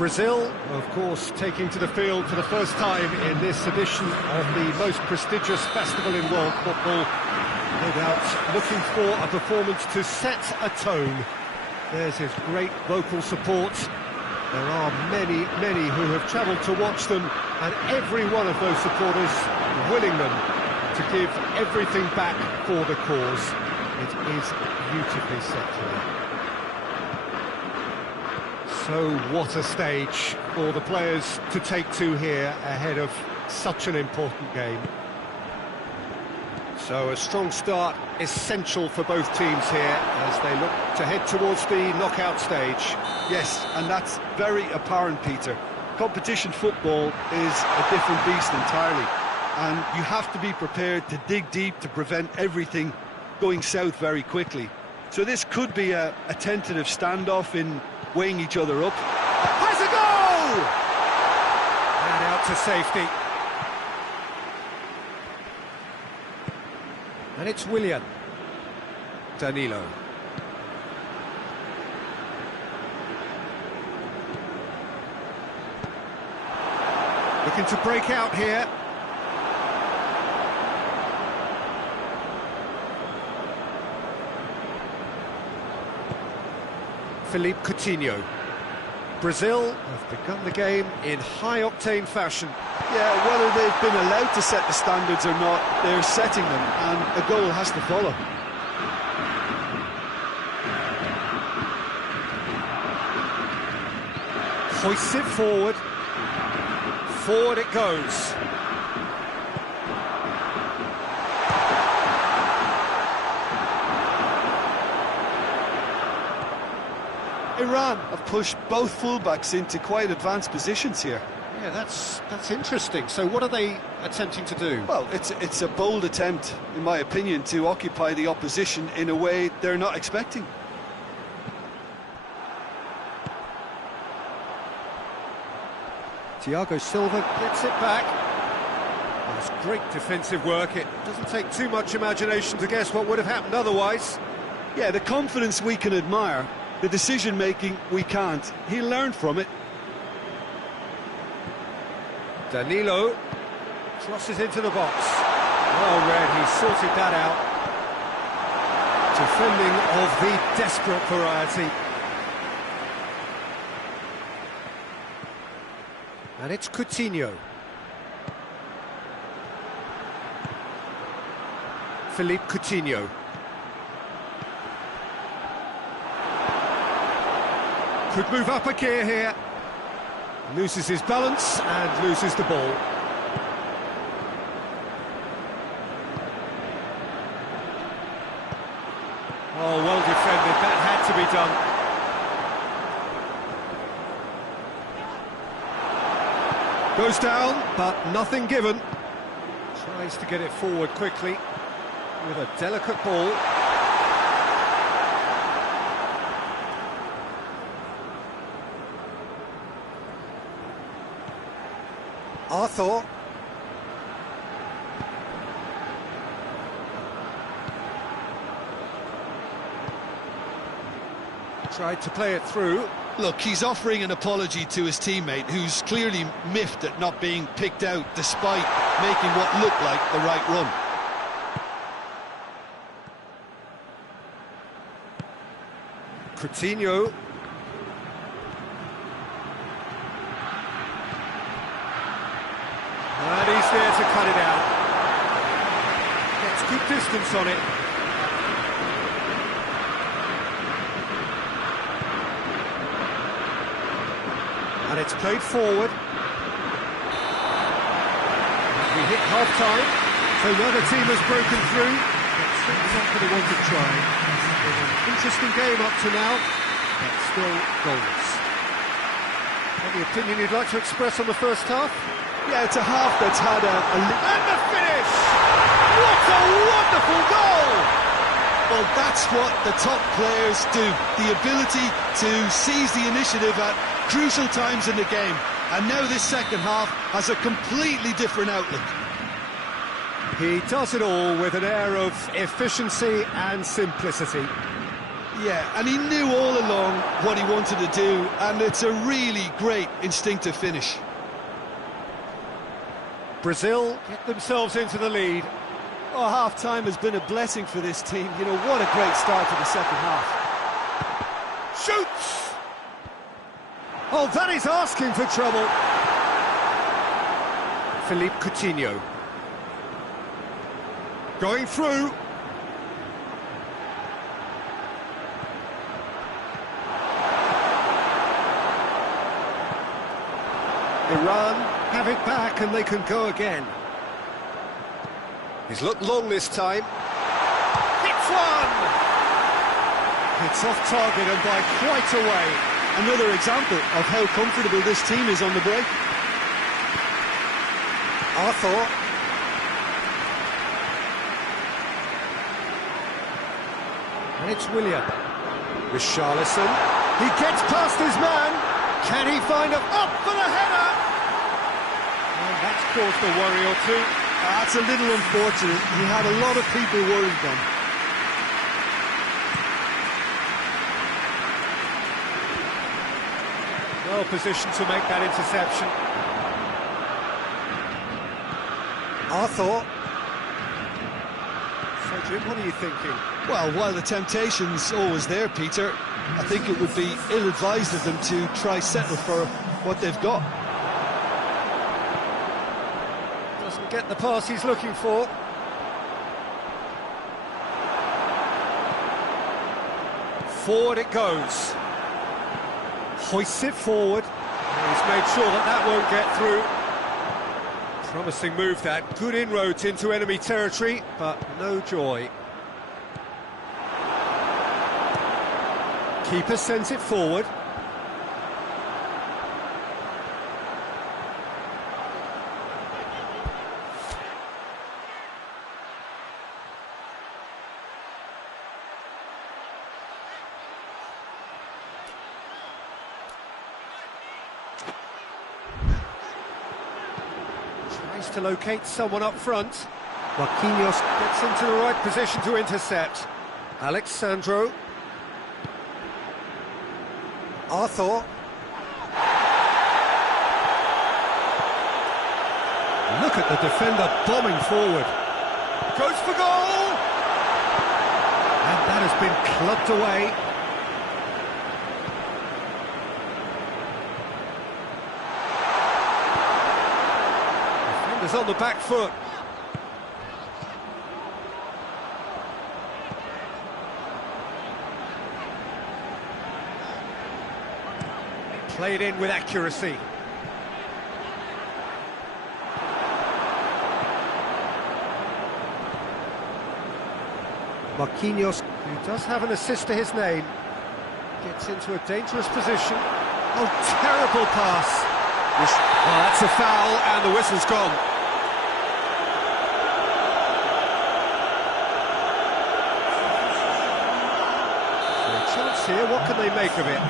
Brazil, of course, taking to the field for the first time in this edition of the most prestigious festival in world football. No doubt looking for a performance to set a tone. There's his great vocal support. There are many, many who have travelled to watch them, and every one of those supporters willing them to give everything back for the cause. It is beautifully set here. So what a stage for the players to take to here ahead of such an important game. So a strong start essential for both teams here as they look to head towards the knockout stage. Yes, and that's very apparent, Peter. Competition football is a different beast entirely, and you have to be prepared to dig deep to prevent everything going south very quickly. So this could be a tentative standoff in weighing each other up. Has a goal! And out to safety. And it's Willian. Danilo. Looking to break out here. Philippe Coutinho. Brazil have begun the game in high-octane fashion. Yeah, whether they've been allowed to set the standards or not, they're setting them, and a goal has to follow. Hoists it forward. Forward it goes. Iran have pushed both fullbacks into quite advanced positions here. Yeah, that's interesting. So what are they attempting to do? Well, it's a bold attempt, in my opinion, to occupy the opposition in a way they're not expecting. Thiago Silva gets it back. That's great defensive work. It doesn't take too much imagination to guess what would have happened otherwise. Yeah, the confidence we can admire, the decision-making we can't. He learned from it. Danilo crosses into the box. Well read, he sorted that out. Defending of the desperate variety. And it's Coutinho. Philippe Coutinho. Could move up a gear here. Loses his balance and loses the ball. Oh, well defended. That had to be done. Goes down, but nothing given. Tries to get it forward quickly with a delicate ball. Arthur. Tried to play it through. Look, he's offering an apology to his teammate, who's clearly miffed at not being picked out despite making what looked like the right run. Coutinho. And he's there to cut it out. Gets good distance on it. And it's played forward. We hit half-time, so neither team has broken through. But certainly not for the want of trying. It's been an interesting game up to now, but still goalless. Any opinion you'd like to express on the first half? Yeah, it's a half that's had And the finish! What a wonderful goal! Well, that's what the top players do. The ability to seize the initiative at crucial times in the game. And now this second half has a completely different outlook. He does it all with an air of efficiency and simplicity. Yeah, and he knew all along what he wanted to do, and it's a really great instinctive finish. Brazil get themselves into the lead. Oh, half-time has been a blessing for this team. You know, what a great start to the second half. Shoots! Oh, that is asking for trouble. Philippe Coutinho. Going through. Iran have it back and they can go again. He's looked long this time. Hits one! It's off target and by quite a way. Another example of how comfortable this team is on the break. Arthur. And it's William. Richarlison. He gets past his man. Can he find up for the header? And that's caused a worry or two. That's a little unfortunate. He had a lot of people worried then. Well positioned to make that interception. Arthur. So Jim, what are you thinking? Well, while the temptation's always there, Peter, I think it would be ill-advised of them to try settle for what they've got. Doesn't get the pass he's looking for. Forward it goes. Hoists it forward. He's made sure that that won't get through. Promising move that. Good inroads into enemy territory, but no joy. Keeper sends it forward. Tries to locate someone up front. Marquinhos gets into the right position to intercept. Alex Sandro. Arthur. Look at the defender bombing forward. Goes for goal! And that has been clubbed away. Defender's on the back foot. Played in with accuracy. Marquinhos, who does have an assist to his name, gets into a dangerous position. Oh, terrible pass. Oh, that's a foul, and the whistle's gone. So a chance here, what can they make of it?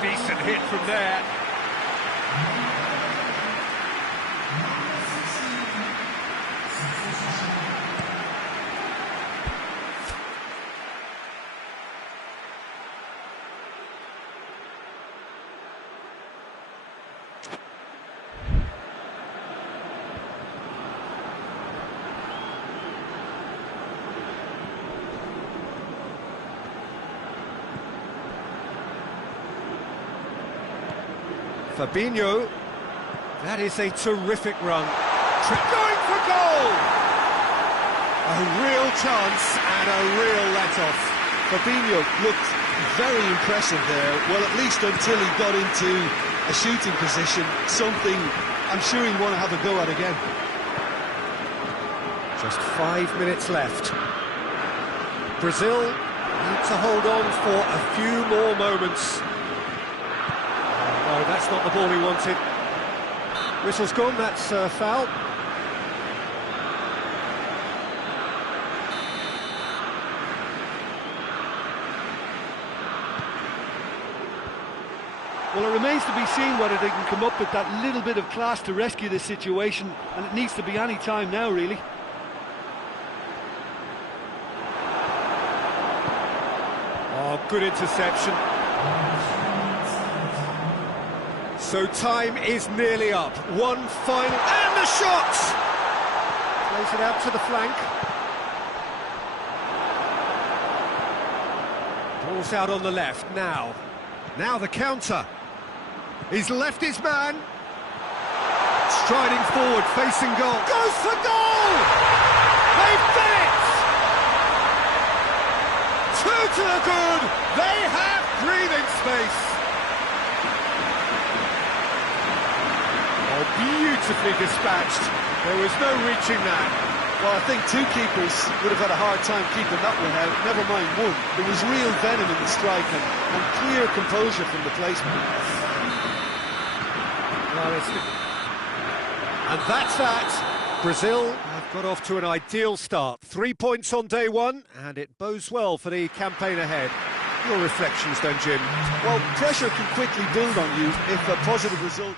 Decent hit from there. Fabinho, that is a terrific run. Going for goal! A real chance and a real let-off. Fabinho looked very impressive there, well, at least until he got into a shooting position, something I'm sure he'll want to have a go at again. Just 5 minutes left. Brazil need to hold on for a few more moments. No, that's not the ball he wanted. Whistle's gone, that's foul. Well, it remains to be seen whether they can come up with that little bit of class to rescue this situation, and it needs to be any time now, really. good interception. So time is nearly up. One final, and the shot! Plays it out to the flank. Ball's out on the left now. Now the counter. He's left his man. Striding forward, facing goal. Goes for goal! They've done it! Two to the good. They have breathing space. Oh, beautifully dispatched. There was no reaching that. Well, I think two keepers would have had a hard time keeping that one out, never mind one. There was real venom in the strike and clear composure from the placement. Well, and that's that. Brazil have got off to an ideal start. 3 points on day one, and it bodes well for the campaign ahead. Your reflections then, Jim? Well, pressure can quickly build on you if a positive result...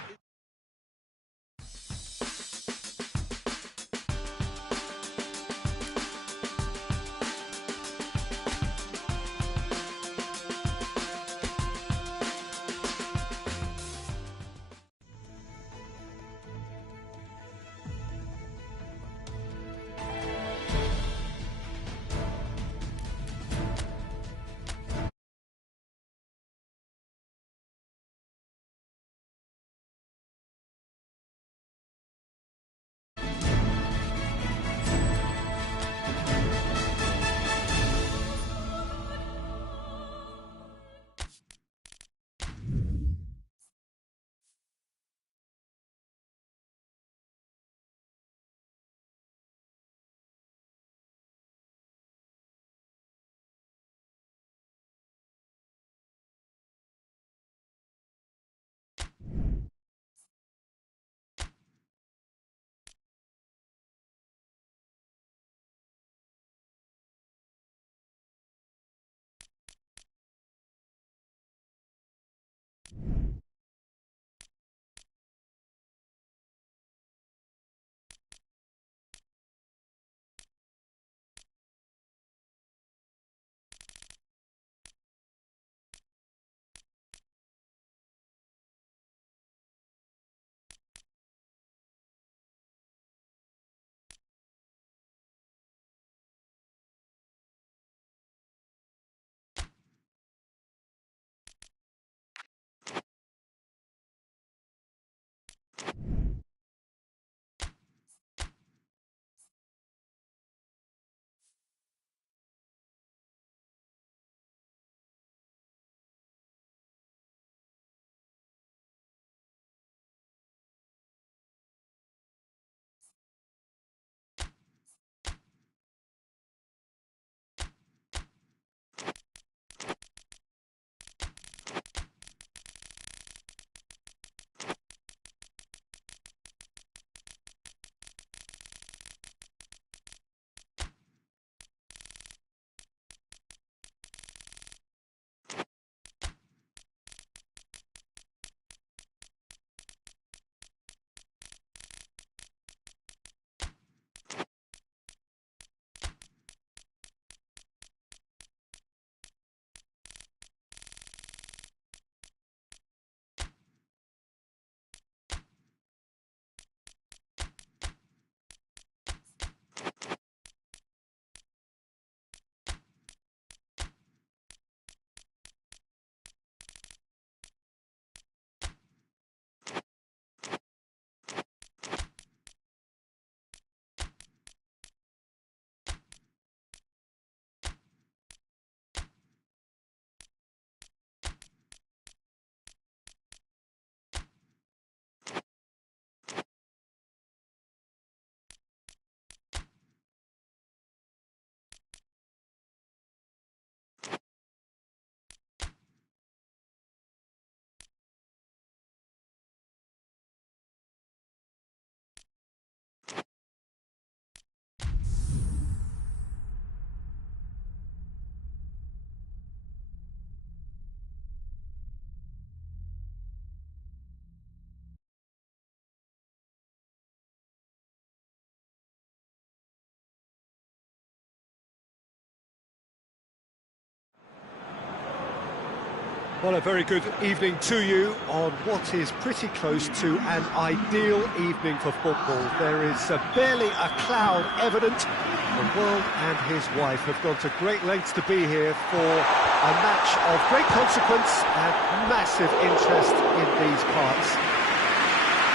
Well, a very good evening to you on what is pretty close to an ideal evening for football. There is barely a cloud evident. The world and his wife have gone to great lengths to be here for a match of great consequence and massive interest in these parts.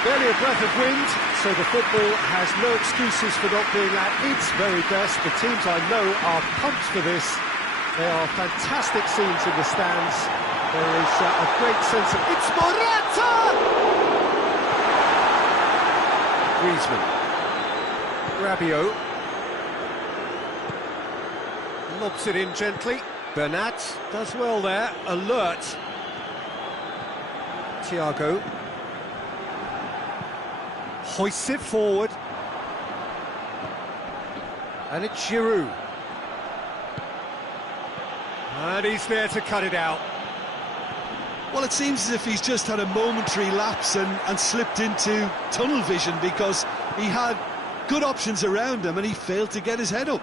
Barely a breath of wind, so the football has no excuses for not being at its very best. The teams I know are pumped for this. There are fantastic scenes in the stands. There is a great sense of... It's Morata! Griezmann. Rabiot. Lobs it in gently. Bernat does well there. Alert. Thiago. Hoists it forward. And it's Giroud. And he's there to cut it out. Well, it seems as if he's just had a momentary lapse and slipped into tunnel vision, because he had good options around him and he failed to get his head up.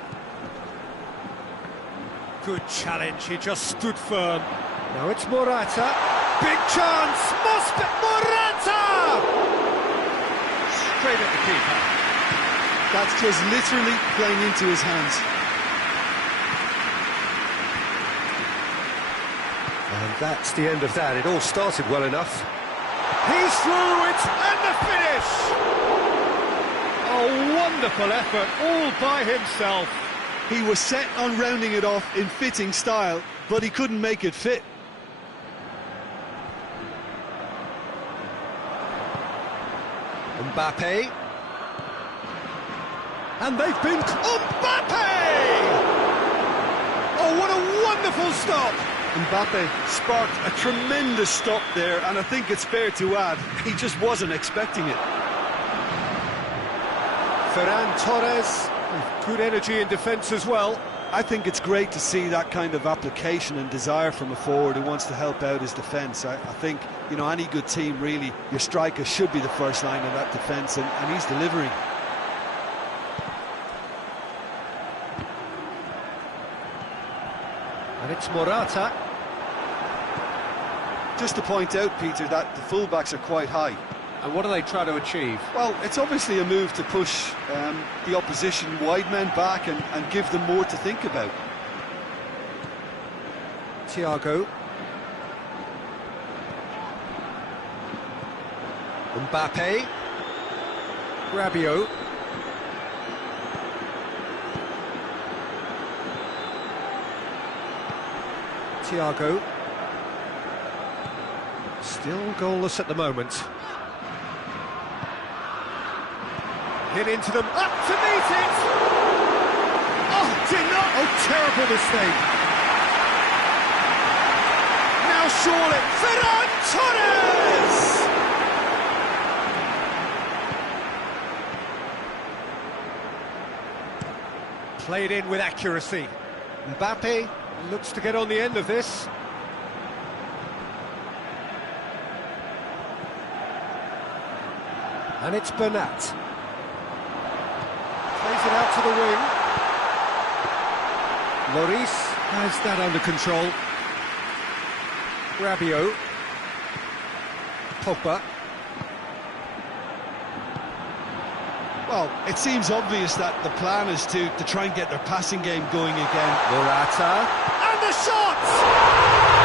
Good challenge, he just stood firm. Now it's Morata. Big chance! Morata! Straight at the keeper. That's just literally playing into his hands. And that's the end of that. It all started well enough. He's through it, and the finish! A wonderful effort, all by himself. He was set on rounding it off in fitting style, but he couldn't make it fit. Mbappe. And they've been... Mbappe! Oh, what a wonderful stop! Mbappe sparked a tremendous stop there, and I think it's fair to add, he just wasn't expecting it. Ferran Torres, with good energy in defence as well. I think it's great to see that kind of application and desire from a forward who wants to help out his defence. I think, you know, any good team, really, your striker should be the first line of that defence, and he's delivering. And it's Morata. Just to point out, Peter, that the fullbacks are quite high. And what do they try to achieve? Well, it's obviously a move to push the opposition wide men back and give them more to think about. Thiago. Mbappe. Rabiot. Thiago. Still goalless at the moment. Hit into them, up to meet it! Oh, did not! Oh, terrible mistake. Now surely, Ferran Torres! Played in with accuracy. Mbappe looks to get on the end of this. And it's Bernat. Plays it out to the wing. Lloris has that under control. Rabiot. Pogba. Well, it seems obvious that the plan is to try and get their passing game going again. Morata. And the shot!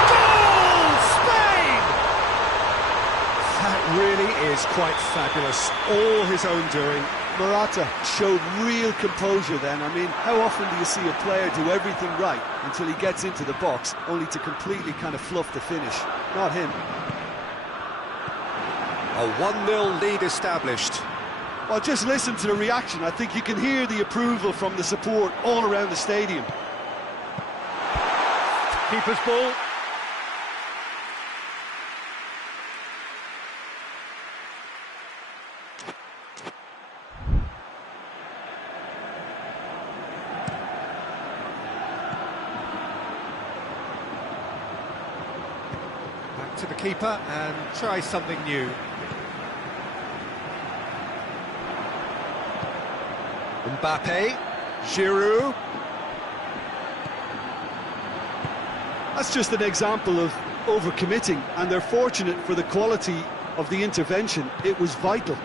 Goal! Spain! That really is quite fabulous. All his own doing. Morata showed real composure then. I mean, how often do you see a player do everything right until he gets into the box, only to completely kind of fluff the finish? Not him. A 1-0 lead established. Well, just listen to the reaction. I think you can hear the approval from the support all around the stadium. Keeper's ball. Back to the keeper and try something new. Mbappe, Giroud. That's just an example of overcommitting, and they're fortunate for the quality of the intervention. It was vital.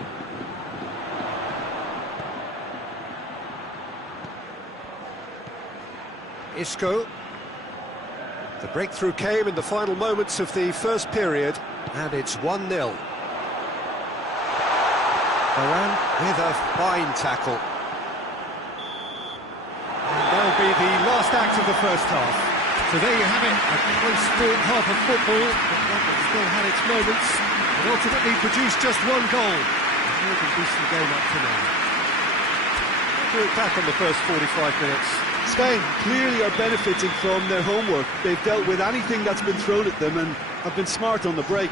Isco. The breakthrough came in the final moments of the first period, and it's 1-0. Varane with a fine tackle. And that'll be the last act of the first half. So there you have it, a close-fought half of football, but one that still had its moments, and ultimately produced just one goal. A very decent game up to now. We'll look back on the first 45 minutes. Spain clearly are benefiting from their homework. They've dealt with anything that's been thrown at them and have been smart on the break.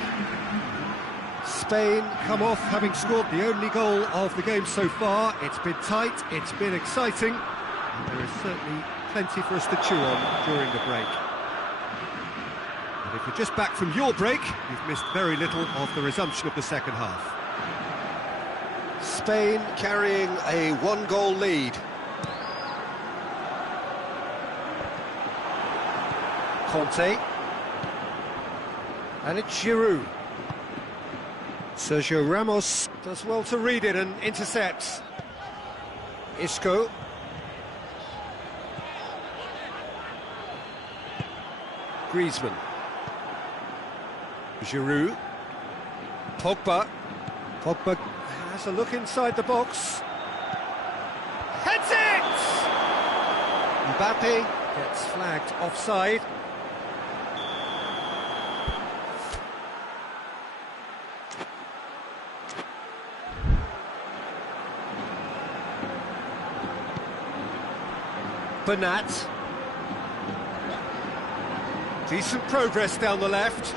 Spain come off having scored the only goal of the game so far. It's been tight, it's been exciting, and there is certainly plenty for us to chew on during the break. And if you're just back from your break, you've missed very little of the resumption of the second half. Spain carrying a one-goal lead. Conte. And it's Giroud. Sergio Ramos does well to read it and intercepts. Isco. Griezmann. Giroud. Pogba. Pogba has a look inside the box. Heads it! Mbappe gets flagged offside. Bernat. Decent progress down the left.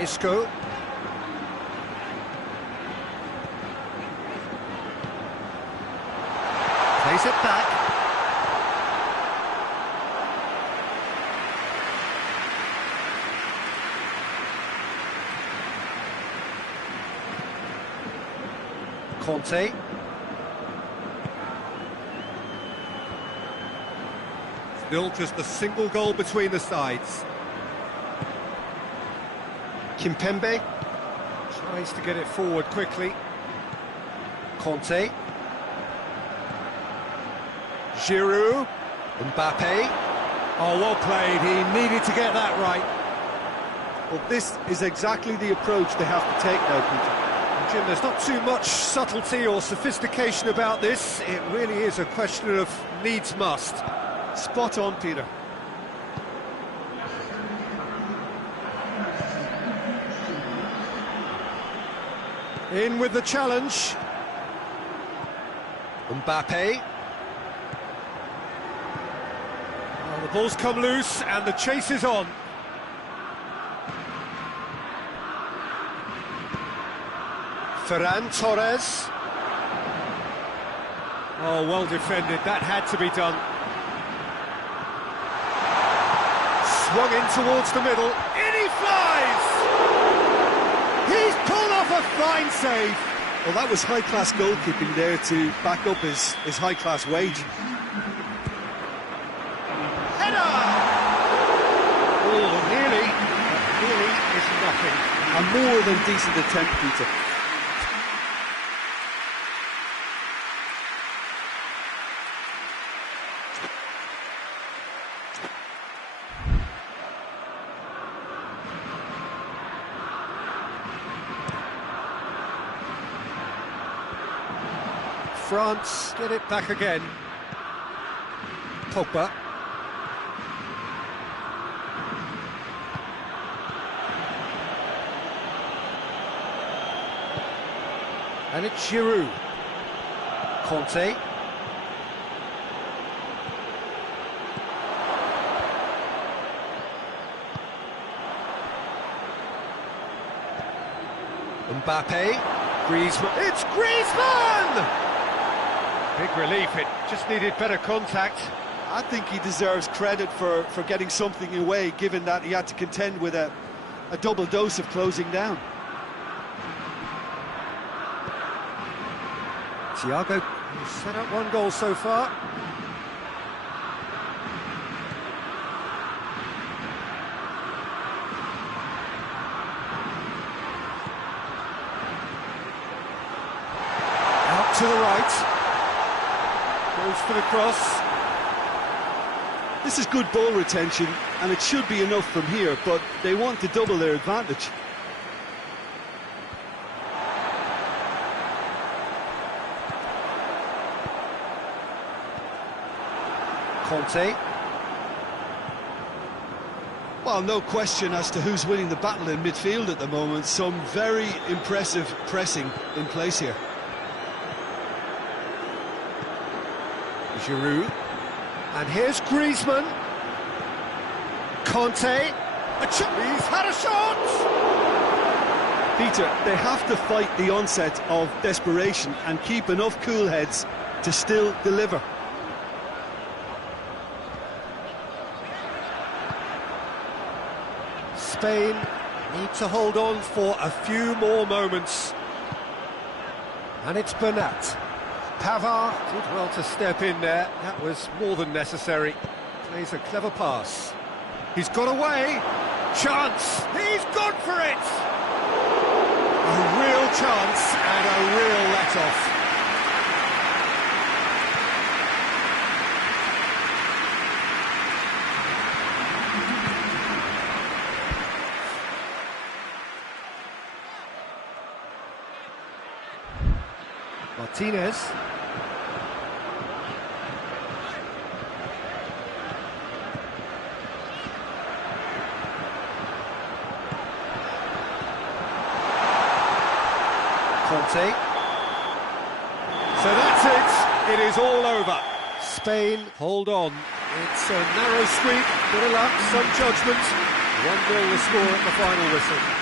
Isco. Plays it back. Conte. Still just a single goal between the sides. Kimpembe tries to get it forward quickly. Conte. Giroud. Mbappe. Oh, well played. He needed to get that right. Well, this is exactly the approach they have to take now, Peter. And Jim, there's not too much subtlety or sophistication about this. It really is a question of needs must. Spot on, Peter. In with the challenge. Mbappe. Oh, the ball's come loose and the chase is on. Ferran Torres. Oh, well defended. That had to be done. Swung in towards the middle. In he flies! He's pulled off a fine save. Well, that was high-class goalkeeping there to back up his high-class wage. Header! Oh, nearly, but nearly is nothing. A more than decent attempt, Peter. France get it back again. Pogba. And it's Giroud. Conte. Mbappe. Griezmann. It's Griezmann! Big relief, it just needed better contact. I think he deserves credit for getting something away, given that he had to contend with a double dose of closing down. Thiago has set up one goal so far. to the right. Goes for the cross. This is good ball retention, and it should be enough from here, but they want to double their advantage. Conte. Well, no question as to who's winning the battle in midfield at the moment. Some very impressive pressing in place here. Giroud. And here's Griezmann. Conte. He's had a shot! Peter, they have to fight the onset of desperation and keep enough cool heads to still deliver. Spain need to hold on for a few more moments. And it's Bernat. Pavard did well to step in there. That was more than necessary. Plays a clever pass. He's got away. Chance. He's gone for it. A real chance and a real let-off. Martinez. Conte. So that's it. It is all over. Spain hold on. It's a narrow squeak, bit of luck, some judgment. 1-0 the score at the final whistle.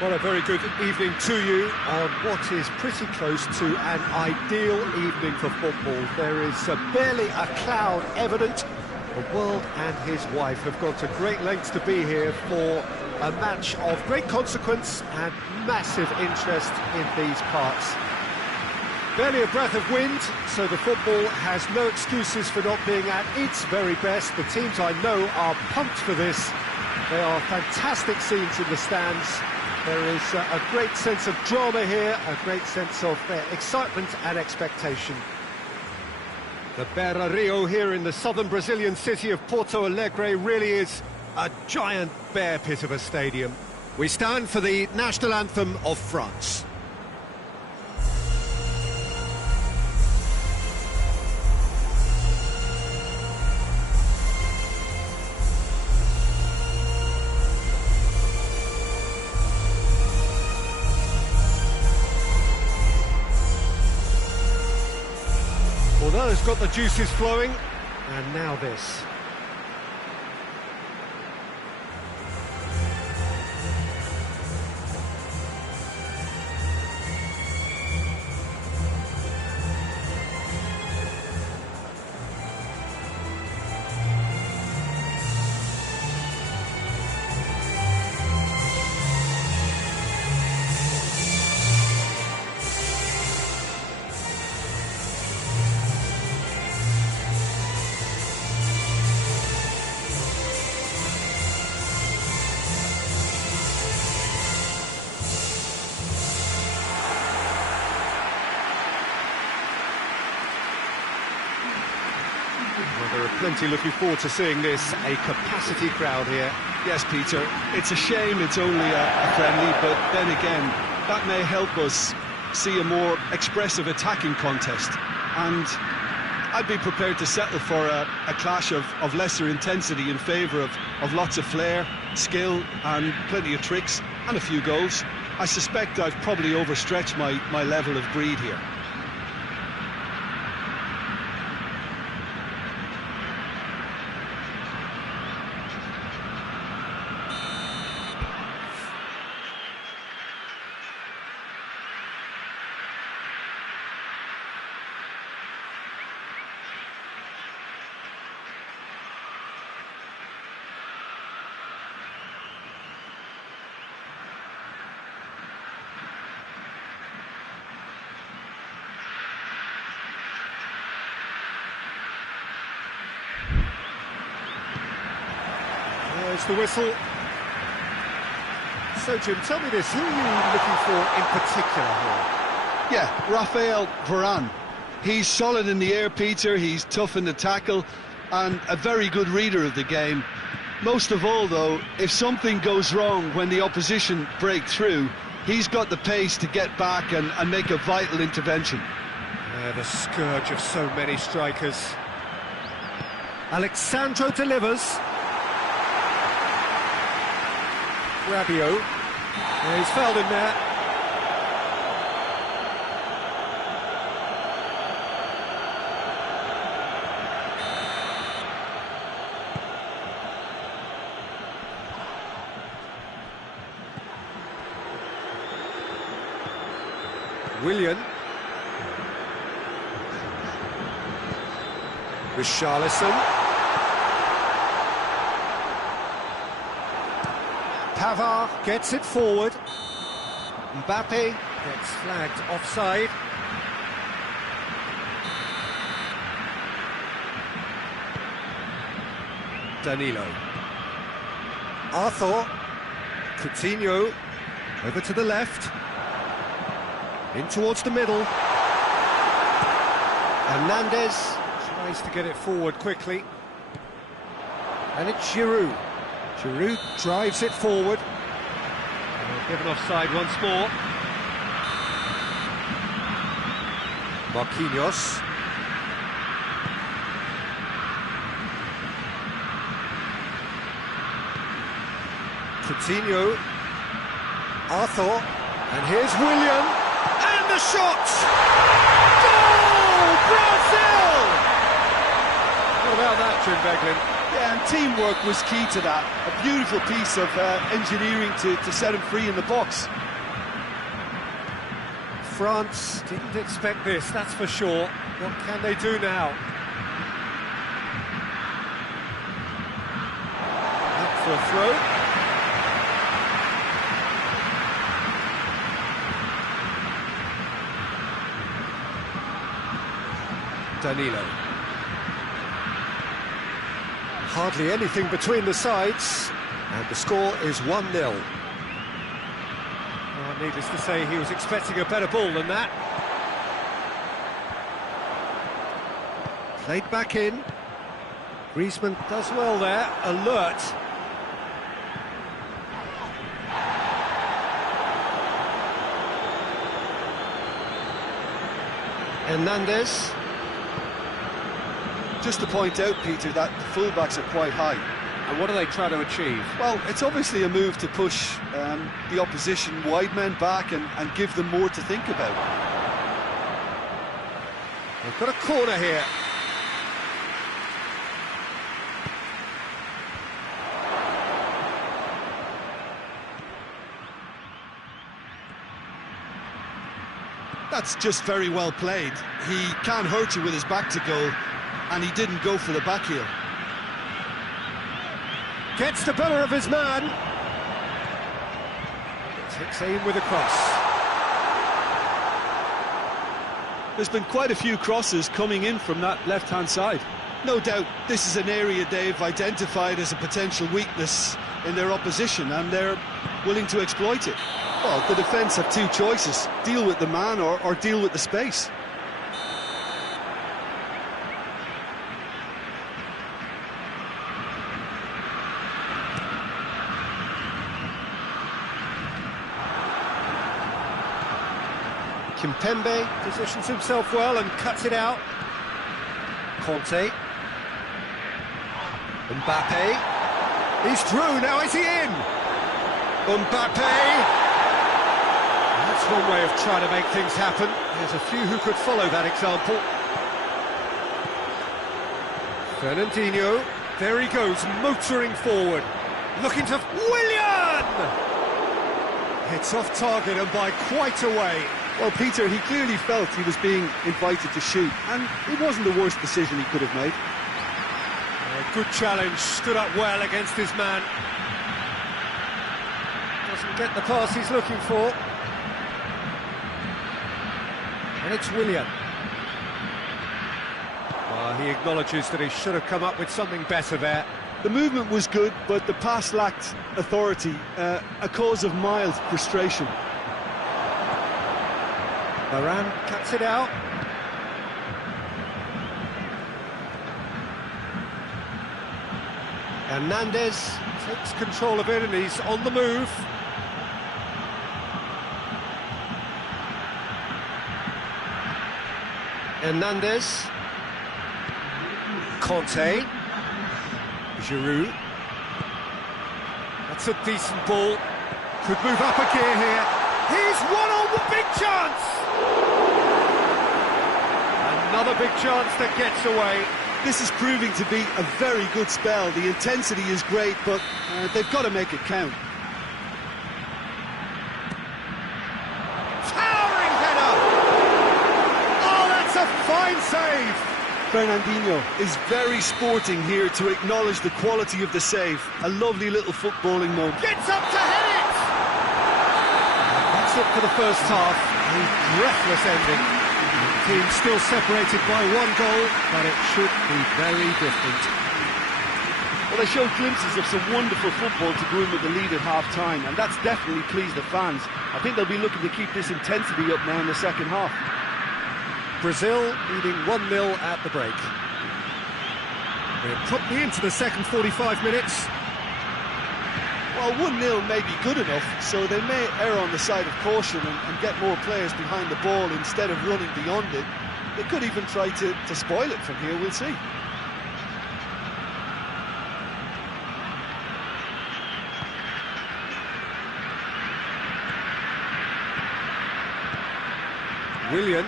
Well, a very good evening to you on what is pretty close to an ideal evening for football. There is barely a cloud evident. The world and his wife have gone to great lengths to be here for a match of great consequence and massive interest in these parts. Barely a breath of wind, so the football has no excuses for not being at its very best. The teams I know are pumped for this. They are fantastic scenes in the stands. There is a great sense of drama here, a great sense of excitement and expectation. The Beira Rio here in the southern Brazilian city of Porto Alegre really is a giant bear pit of a stadium. We stand for the national anthem of France. Well, that has got the juices flowing, and now this. There are plenty looking forward to seeing this. A capacity crowd here. Yes, Peter, it's a shame it's only a friendly, but then again, that may help us see a more expressive attacking contest. And I'd be prepared to settle for a clash of lesser intensity in favour of lots of flair, skill and plenty of tricks and a few goals. I suspect I've probably overstretched my level of greed here. There's the whistle. So, Jim, tell me this, who are you looking for in particular here? Yeah, Raphael Varane. He's solid in the air, Peter, he's tough in the tackle, and a very good reader of the game. Most of all, though, if something goes wrong when the opposition break through, he's got the pace to get back and make a vital intervention. The scourge of so many strikers. Alexandro delivers. Rabiot. Yeah, he's fouled him there. Willian. Richarlison. Pavard gets it forward. Mbappe gets flagged offside. Danilo. Arthur. Coutinho. Over to the left. In towards the middle. Hernandez tries to get it forward quickly. And it's Giroud. Giroud drives it forward. Given offside once more. Marquinhos. Coutinho. Arthur. And here's Willian. And the shot! Goal! Brazil! What about that, Jim Beglin? Yeah, and teamwork was key to that. A beautiful piece of engineering to set him free in the box. France didn't expect this, that's for sure. What can they do now? Up for a throw. Danilo. Hardly anything between the sides, and the score is 1-0. Oh, needless to say, he was expecting a better ball than that. Played back in. Griezmann does well there, alert. Hernandez. Just to point out, Peter, that the fullbacks are quite high. And what are they trying to achieve? Well, it's obviously a move to push the opposition wide men back and give them more to think about. They've got a corner here. That's just very well played. He can't hurt you with his back to goal, and he didn't go for the back heel. Gets the better of his man. Takes aim with a cross. There's been quite a few crosses coming in from that left-hand side. No doubt this is an area they've identified as a potential weakness in their opposition, and they're willing to exploit it. Well, the defence have two choices: deal with the man or deal with the space. Kimpembe positions himself well and cuts it out. Conte. Mbappe. He's through, now is he in? Mbappe. That's one way of trying to make things happen. There's a few who could follow that example. Fernandinho. There he goes, motoring forward. Looking to... Willian! It's off target and by quite a way. Well, Peter, he clearly felt he was being invited to shoot, and it wasn't the worst decision he could have made. A good challenge, stood up well against his man. Doesn't get the pass he's looking for. And it's Willian. Well, he acknowledges that he should have come up with something better there. The movement was good, but the pass lacked authority, a cause of mild frustration. Varane cuts it out. Hernandez takes control of it and he's on the move. Hernandez. Conte. Giroud. That's a decent ball. Could move up a gear here. He's one on the big chance! Another big chance that gets away. This is proving to be a very good spell. The intensity is great, but they've got to make it count. Towering header! Oh, that's a fine save! Fernandinho is very sporting here to acknowledge the quality of the save. A lovely little footballing moment. Gets up to head it! That's it for the first half. A breathless ending. The team still separated by one goal, but it should be very different. Well, they showed glimpses of some wonderful football to go in with the lead at half-time, and that's definitely pleased the fans. I think they'll be looking to keep this intensity up now in the second half. Brazil leading 1-0 at the break. We're promptly into the second 45 minutes. Well, 1-0 may be good enough, so they may err on the side of caution and get more players behind the ball instead of running beyond it. They could even try to spoil it from here, we'll see. Willian.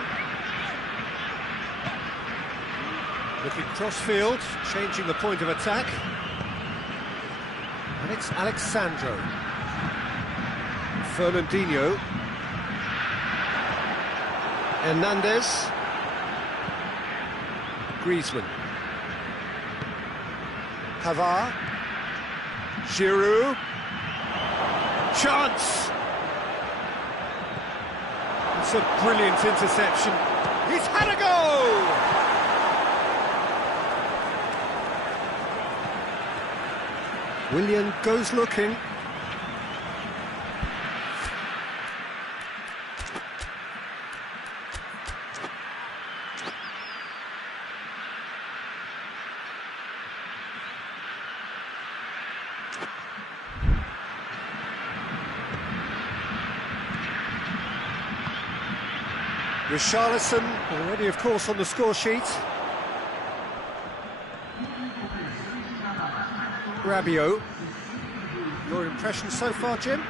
Looking cross-field, changing the point of attack. And it's Alexandro. Fernandinho. Hernandez. Griezmann. Pavard. Giroud. Chance! It's a brilliant interception. He's had a go! Willian goes looking. Richarlison already, of course, on the score sheet. Rabiot. Your impression so far, Jim?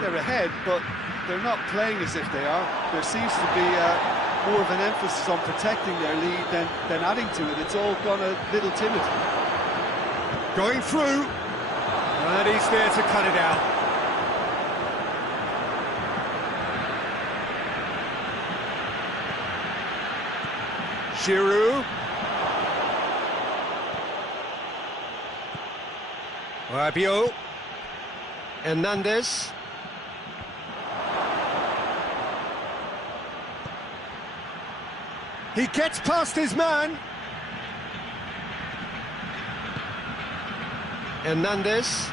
They're ahead, but they're not playing as if they are. There seems to be more of an emphasis on protecting their lead than adding to it. It's all gone a little timid. Going through, and he's there to cut it out. Giroud. Rabiot. Hernandez. He gets past his man. Hernandez.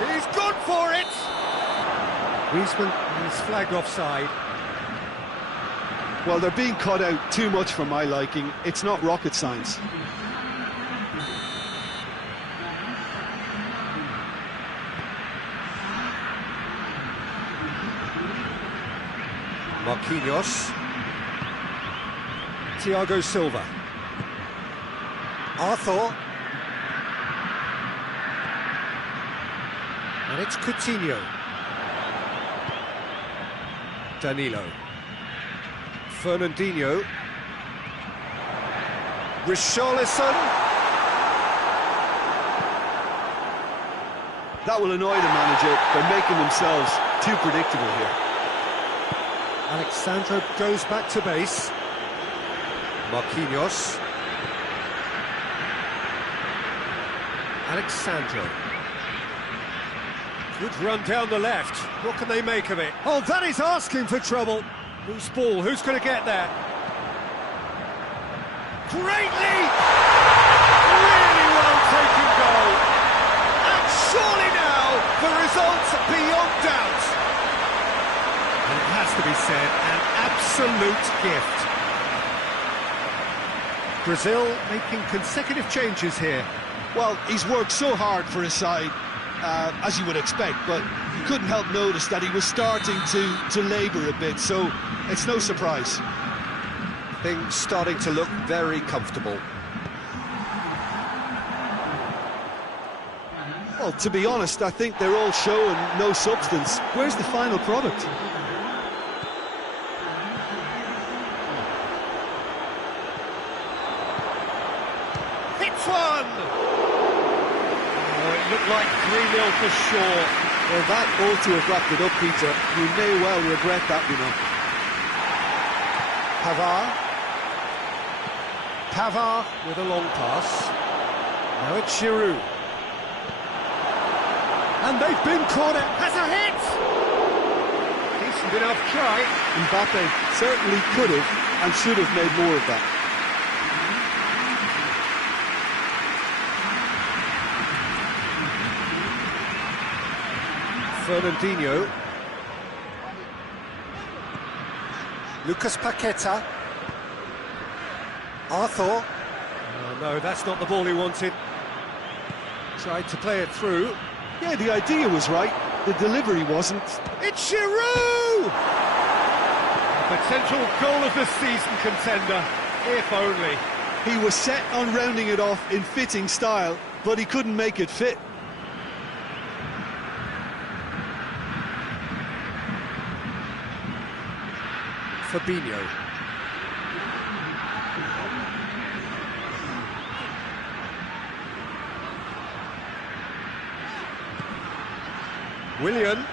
He's gone for it! Griezmann is flagged offside. Well, they're being cut out too much for my liking. It's not rocket science. Marquinhos. Thiago Silva. Arthur. And it's Coutinho. Danilo. Fernandinho. Richarlison. That will annoy the manager. They're making themselves too predictable here. Alexandro goes back to base. Marquinhos. Alexandro. Good run down the left. What can they make of it? Oh, that is asking for trouble. Loose ball. Who's going to get there? Great leap! Really well taken goal. And surely now the result's beyond doubt. And it has to be said, an absolute gift. Brazil making consecutive changes here. Well, he's worked so hard for his side, as you would expect, but you couldn't help notice that he was starting to labour a bit, so it's no surprise. Things starting to look very comfortable. Well, to be honest, I think they're all showing no substance. Where's the final product? Hits one! Oh, it looked like 3-0 for sure. Well, that ought to have wrapped it up, Peter. You may well regret that, you know. Pavard with a long pass. Now it's Giroud. And they've been cornered. Has a hit! Decent enough try. Mbappe certainly could have and should have made more of that. Fernandinho. Lucas Paqueta. Arthur. Oh, no, that's not the ball he wanted. Tried to play it through. Yeah, the idea was right. The delivery wasn't. It's Giroud! A potential goal of the season contender, if only. He was set on rounding it off in fitting style, but he couldn't make it fit. Fabinho. Willian.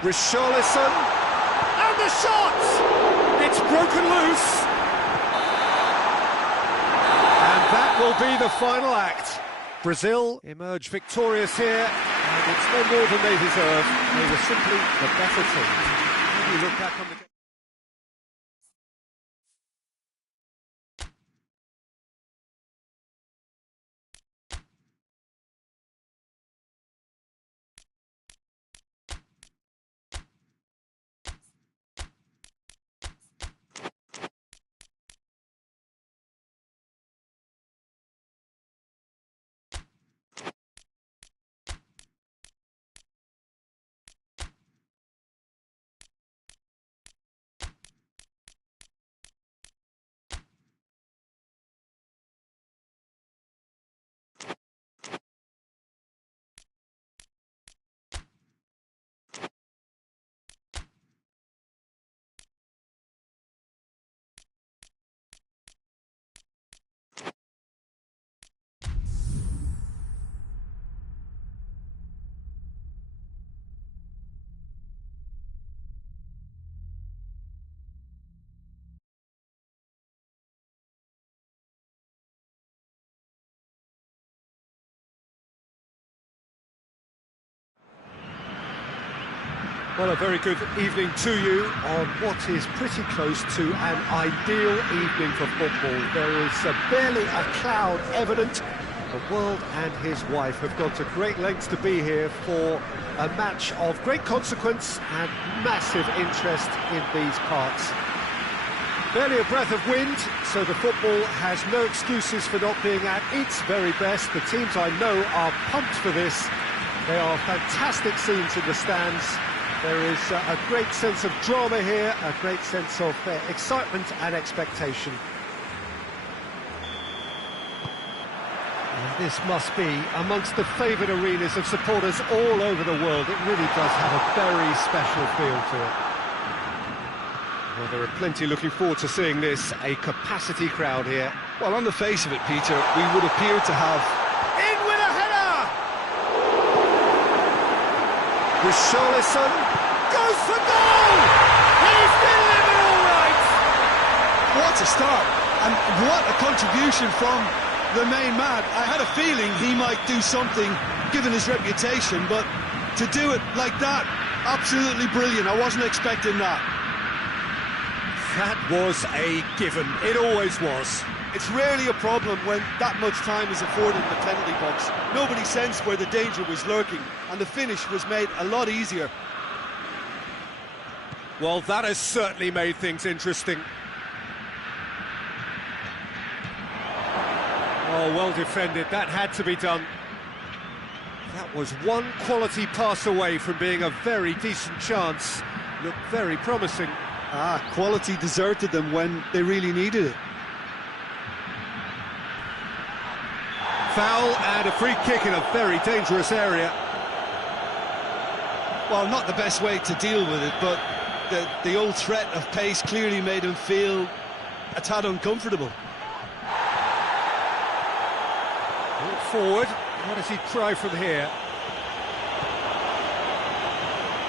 Richarlison. And the shot! It's broken loose. And that will be the final act. Brazil emerge victorious here, and it's no more than they deserve. They were simply the better team. When you look back on the game. Well, a very good evening to you on what is pretty close to an ideal evening for football. There is barely a cloud evident. The world and his wife have gone to great lengths to be here for a match of great consequence and massive interest in these parts. Barely a breath of wind, so the football has no excuses for not being at its very best. The teams I know are pumped for this. They are fantastic scenes in the stands. There is a great sense of drama here, a great sense of excitement and expectation. And this must be amongst the favoured arenas of supporters all over the world. It really does have a very special feel to it. Well, there are plenty looking forward to seeing this, a capacity crowd here. Well, on the face of it, Peter, we would appear to have... In with a header! Richarlison goes for goal! He's delivered all right! What a start, and what a contribution from the main man. I had a feeling he might do something, given his reputation, but to do it like that, absolutely brilliant. I wasn't expecting that. That was a given. It always was. It's rarely a problem when that much time is afforded in the penalty box. Nobody sensed where the danger was lurking, and the finish was made a lot easier. Well, that has certainly made things interesting. Oh, well defended. That had to be done. That was one quality pass away from being a very decent chance. Looked very promising. Quality deserted them when they really needed it. Foul and a free kick in a very dangerous area. Well, not the best way to deal with it, but the old threat of pace clearly made him feel a tad uncomfortable. Forward, what does he try from here?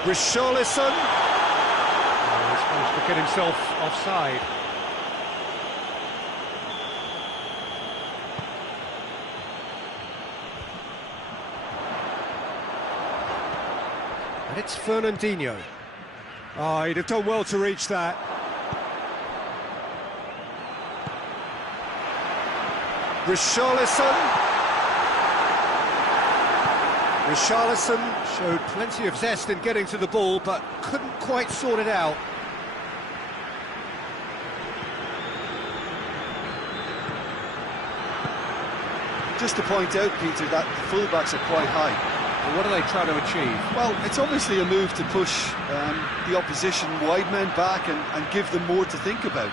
Richarlison. Oh, he's managed to get himself offside. And it's Fernandinho. Oh, he'd have done well to reach that. Richarlison. Richarlison showed plenty of zest in getting to the ball, but couldn't quite sort it out. Just to point out, Peter, that the fullbacks are quite high. And what are they trying to achieve? Well, it's obviously a move to push the opposition wide men back and give them more to think about.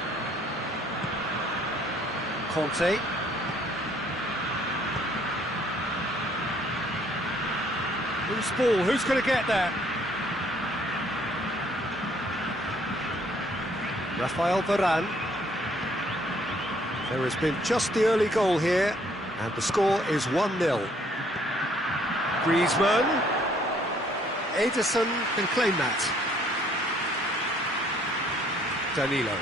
Conte. Who's ball? Who's going to get that? Rafael Varane. There has been just the early goal here, and the score is 1-0. Griezmann. Ederson can claim that. Danilo.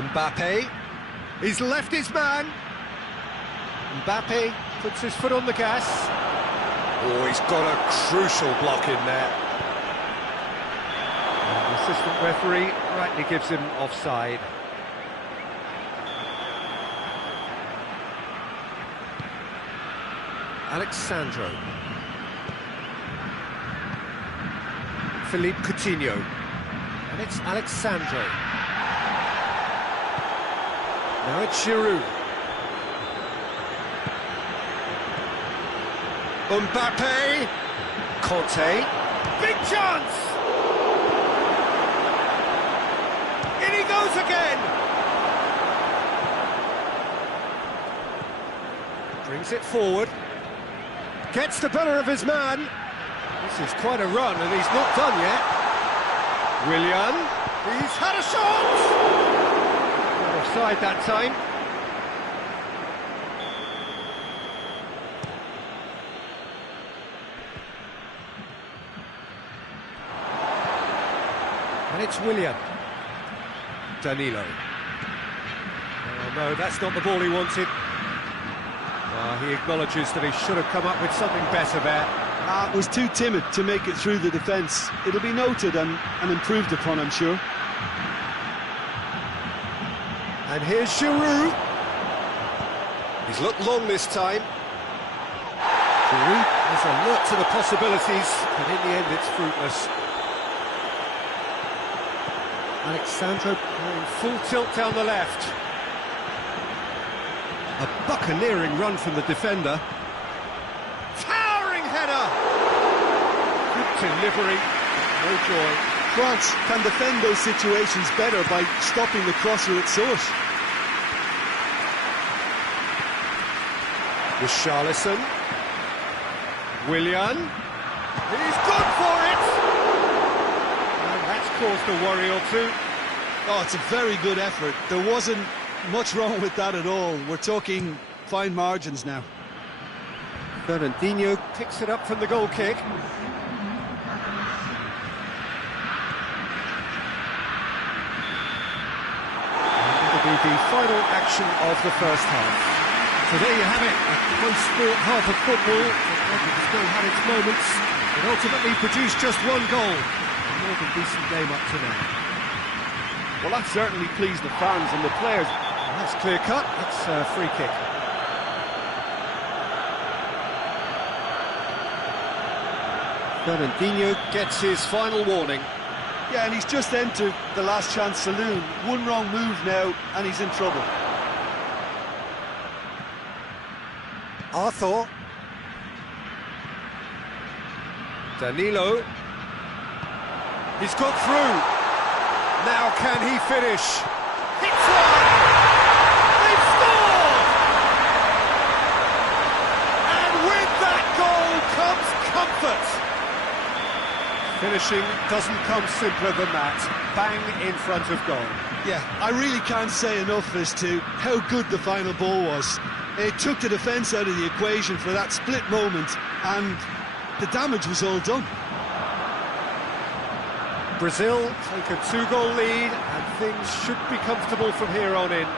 Mbappe, he's left his man. Mbappe puts his foot on the gas. Oh, he's got a crucial block in there. And the assistant referee rightly gives him offside. Alexandro. Philippe Coutinho. And it's Alexandro. Now it's Giroud. Mbappe. Conte. Big chance! In he goes again! Brings it forward. Gets the better of his man. This is quite a run, and he's not done yet. Willian. He's had a shot! Offside that time. And it's Willian. Danilo. Oh no, that's not the ball he wanted. He acknowledges that he should have come up with something better there. Was too timid to make it through the defence. It'll be noted and improved upon, I'm sure. And here's Giroud. He's looked long this time. Giroud is alert to the possibilities, but in the end it's fruitless. Alexandro in full tilt down the left. A buccaneering run from the defender. Towering header! Good delivery, no joy. France can defend those situations better by stopping the crosser at source. Richarlison. Willian. He's good for it! And that's caused a worry or two. Oh, it's a very good effort. There wasn't much wrong with that at all. We're talking fine margins now. Fernandinho picks it up from the goal kick. That'll be the final action of the first half. So there you have it, a close-sport half of football. It still had its moments. It ultimately produced just one goal. A more than decent game up to now. Well, that certainly pleased the fans and the players. Well, that's clear-cut. That's a free kick. Fernandinho gets his final warning. Yeah, and he's just entered the last chance saloon. One wrong move now, and he's in trouble. Arthur. Danilo. He's got through. Now can he finish? Hits one! They've scored! And with that goal comes comfort. Finishing doesn't come simpler than that. Bang in front of goal. Yeah, I really can't say enough as to how good the final ball was. It took the defence out of the equation for that split moment, and the damage was all done. Brazil take a 2-goal lead, and things should be comfortable from here on in.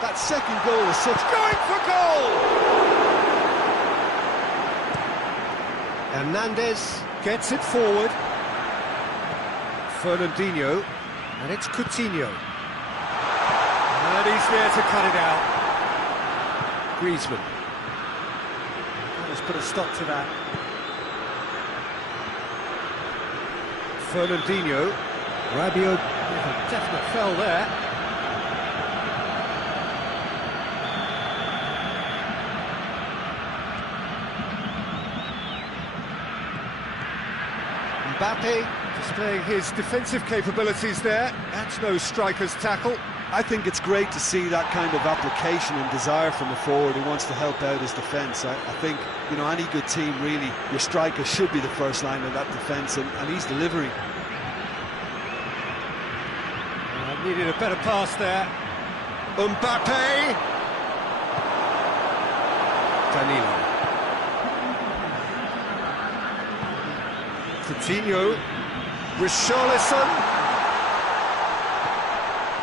That second goal is such... Going for goal! Hernandez gets it forward. Fernandinho, and it's Coutinho. And he's there to cut it out. Griezmann. Let's put a stop to that. Fernandinho. Rabiot with a definite foul there. Mbappe displaying his defensive capabilities there. That's no striker's tackle. I think it's great to see that kind of application and desire from the forward who wants to help out his defence. I think, you know, any good team, really, your striker should be the first line of that defence, and he's delivering. Needed a better pass there. Mbappe! Danilo. Coutinho. Richarlison.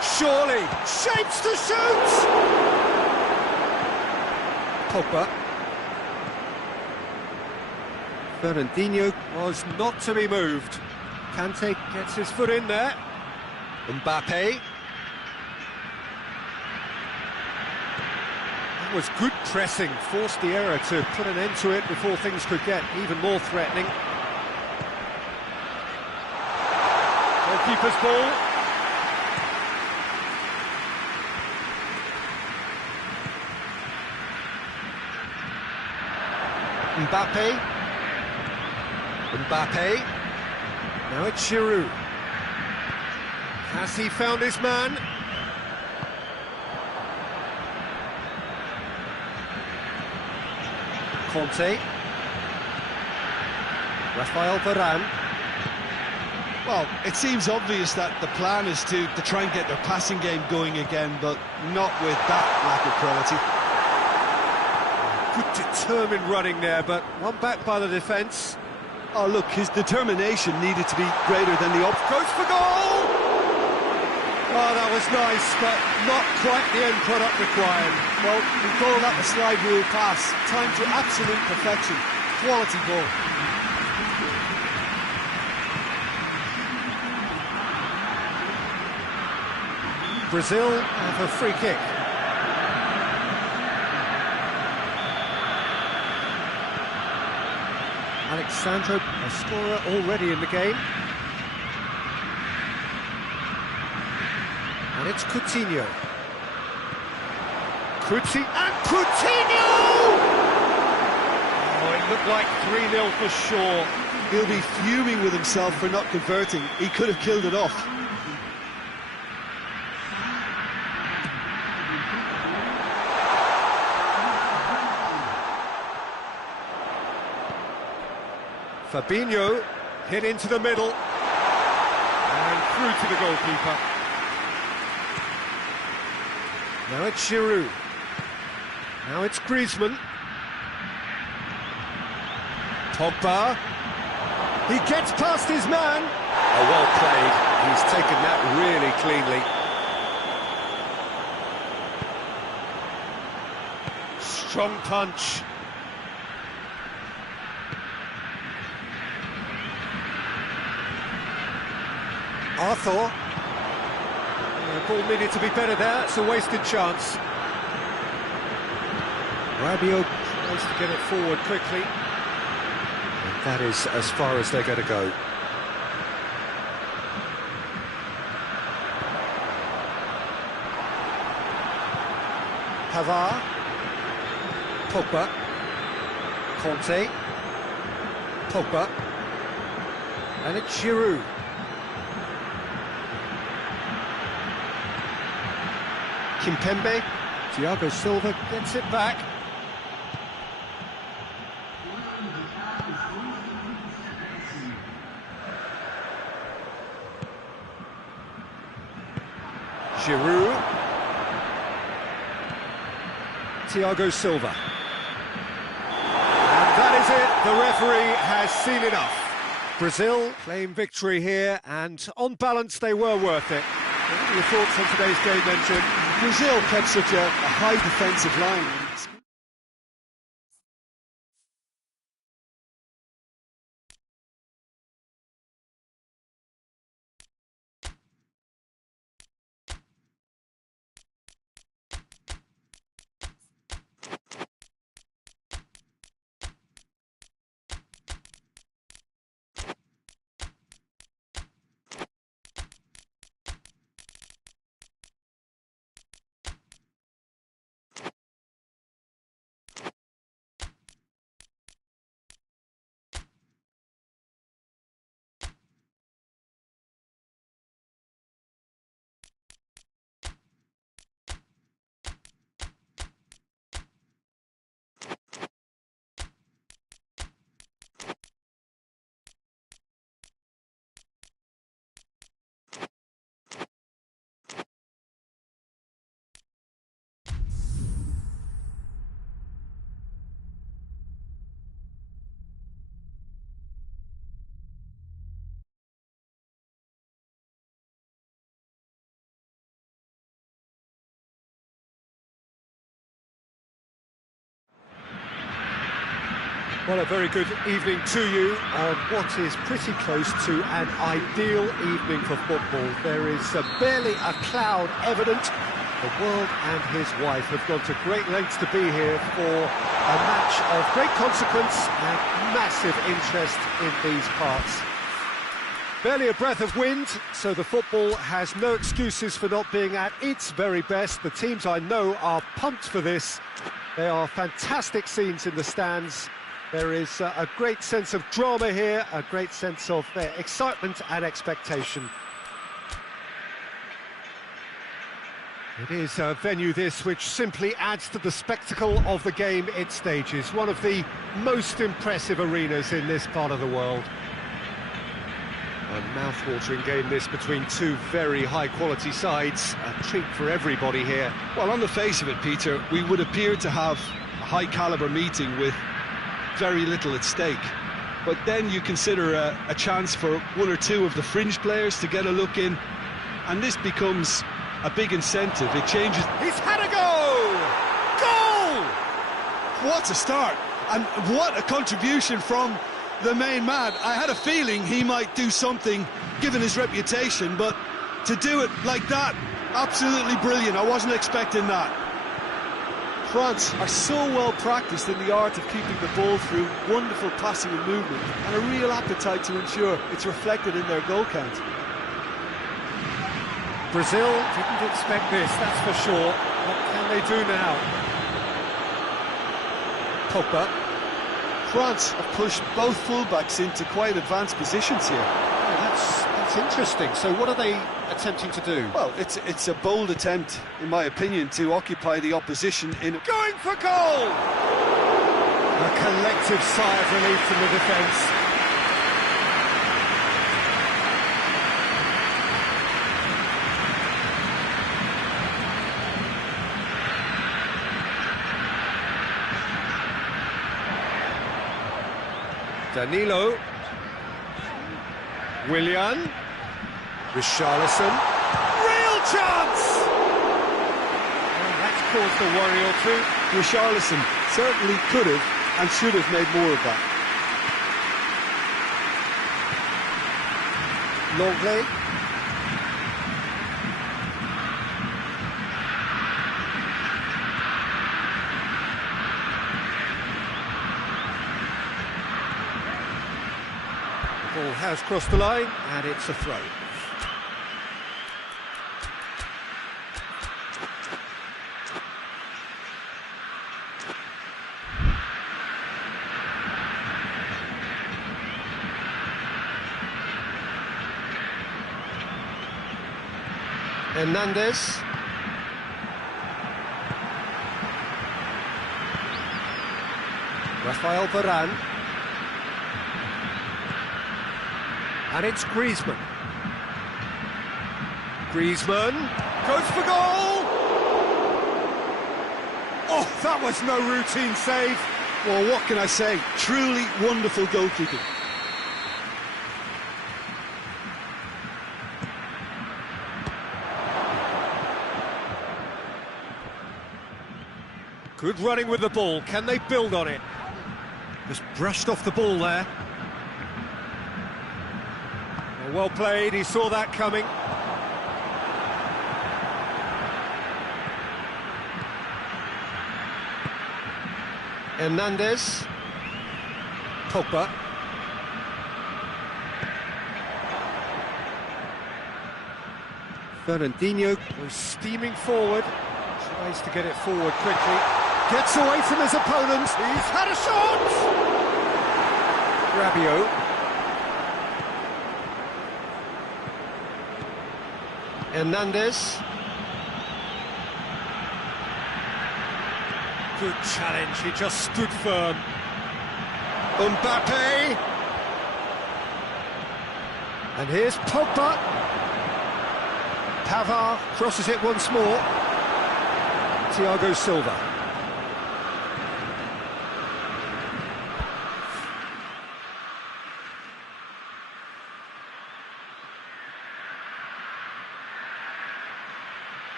Surely, shapes to shoot! Pogba. Fernandinho was not to be moved. Kante gets his foot in there. Mbappe. That was good pressing, forced the error to put an end to it before things could get even more threatening. Goalkeeper's ball. Mbappe. Mbappe. Now it's Giroud. Has he found his man? Conte. Rafael Varane. Well, it seems obvious that the plan is to try and get their passing game going again, but not with that lack of quality. Good determined running there, but one back by the defence. Oh, look, his determination needed to be greater than the Goes for goal! Oh, that was nice, but not quite the end product required. Well, we call that the slide rule pass. Time to absolute perfection. Quality ball. Brazil have a free kick. Alexandro, a scorer already in the game. And it's Coutinho. Coutinho! Oh, it looked like 3-0 for sure. He'll be fuming with himself for not converting. He could have killed it off. Fabinho hit into the middle and through to the goalkeeper. Now it's Giroud. Now it's Griezmann. Pogba. He gets past his man. Oh, well played. He's taken that really cleanly. Strong punch. Arthur. The ball needed to be better there. It's a wasted chance. Rabiot tries to get it forward quickly. And that is as far as they're going to go. Pavard. Pogba. Conte. Pogba. And it's Giroud. Kimpembe. Thiago Silva gets it back. Giroud. Thiago Silva. And that is it. The referee has seen enough. Brazil claim victory here, and on balance they were worth it. What are your thoughts on today's game then, Jim? Brazil kept such a high defensive line. Well, a very good evening to you on what is pretty close to an ideal evening for football. There is barely a cloud evident. The world and his wife have gone to great lengths to be here for a match of great consequence and massive interest in these parts. Barely a breath of wind, so the football has no excuses for not being at its very best. The teams I know are pumped for this. There are fantastic scenes in the stands. There is a great sense of drama here, a great sense of excitement and expectation. It is a venue this which simply adds to the spectacle of the game it stages. One of the most impressive arenas in this part of the world. A mouth-watering game this between two very high-quality sides. A treat for everybody here. Well, on the face of it, Peter, we would appear to have a high-caliber meeting with very little at stake. But then you consider a chance for one or two of the fringe players to get a look in, and this becomes a big incentive. It changes. He's had a go! Goal! What a start, and what a contribution from the main man. I had a feeling he might do something given his reputation, but to do it like that, absolutely brilliant. I wasn't expecting that. France are so well practiced in the art of keeping the ball through wonderful passing and movement, and a real appetite to ensure it's reflected in their goal count. Brazil didn't expect this, that's for sure. What can they do now? Pogba. France have pushed both fullbacks into quite advanced positions here. Oh, that's interesting. So what are they attempting to do? Well, it's a bold attempt, in my opinion, to occupy the opposition in... Going for goal! A collective sigh of relief from the defence. Danilo. Willian. Richarlison. Real chance! Well, that's caused a worry or two. Richarlison certainly could have and should have made more of that. Longley. Ball has crossed the line, and it's a throw. Hernandez. Rafael Varane. And it's Griezmann. Griezmann goes for goal! Oh, that was no routine save. Well, what can I say? Truly wonderful goalkeeping. Good running with the ball. Can they build on it? Just brushed off the ball there. Well played, he saw that coming. Hernandez. Pogba. Fernandinho goes steaming forward. Tries to get it forward quickly. Gets away from his opponent. He's had a shot! Rabiot. Hernandez. Good challenge, he just stood firm. Mbappe. And here's Pogba. Pavard crosses it once more. Thiago Silva.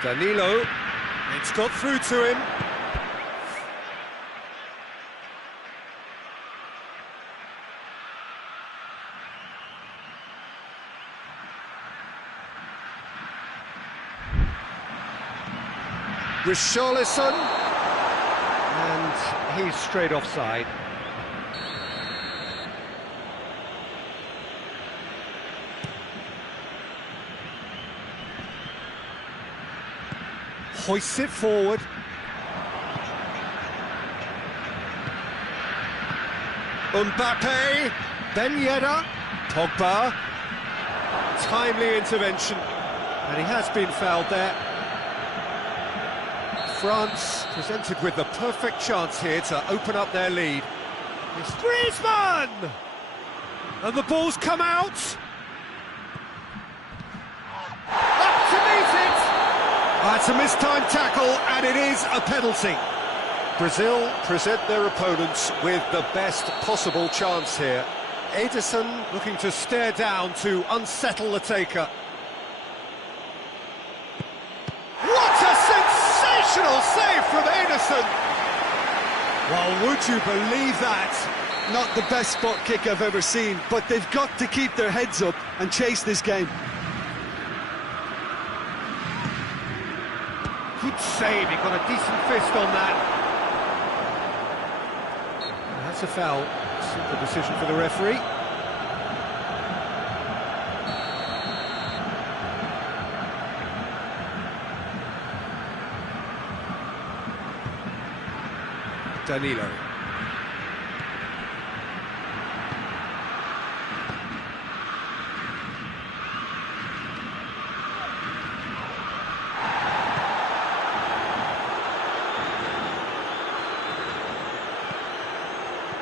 Danilo, it's got through to him. Richarlison, and he's straight offside. Hoists it forward. Mbappe, Ben Yedder, Pogba. Timely intervention, and he has been fouled there. France presented with the perfect chance here to open up their lead. It's Griezmann! And the ball's come out. Up to meet it! It's a mistimed tackle, and it is a penalty. Brazil present their opponents with the best possible chance here. Ederson looking to stare down to unsettle the taker. What a sensational save from Ederson! Well, would you believe that? Not the best spot kick I've ever seen, but they've got to keep their heads up and chase this game. Good save, he got a decent fist on that. That's a foul. Simple decision for the referee. Danilo.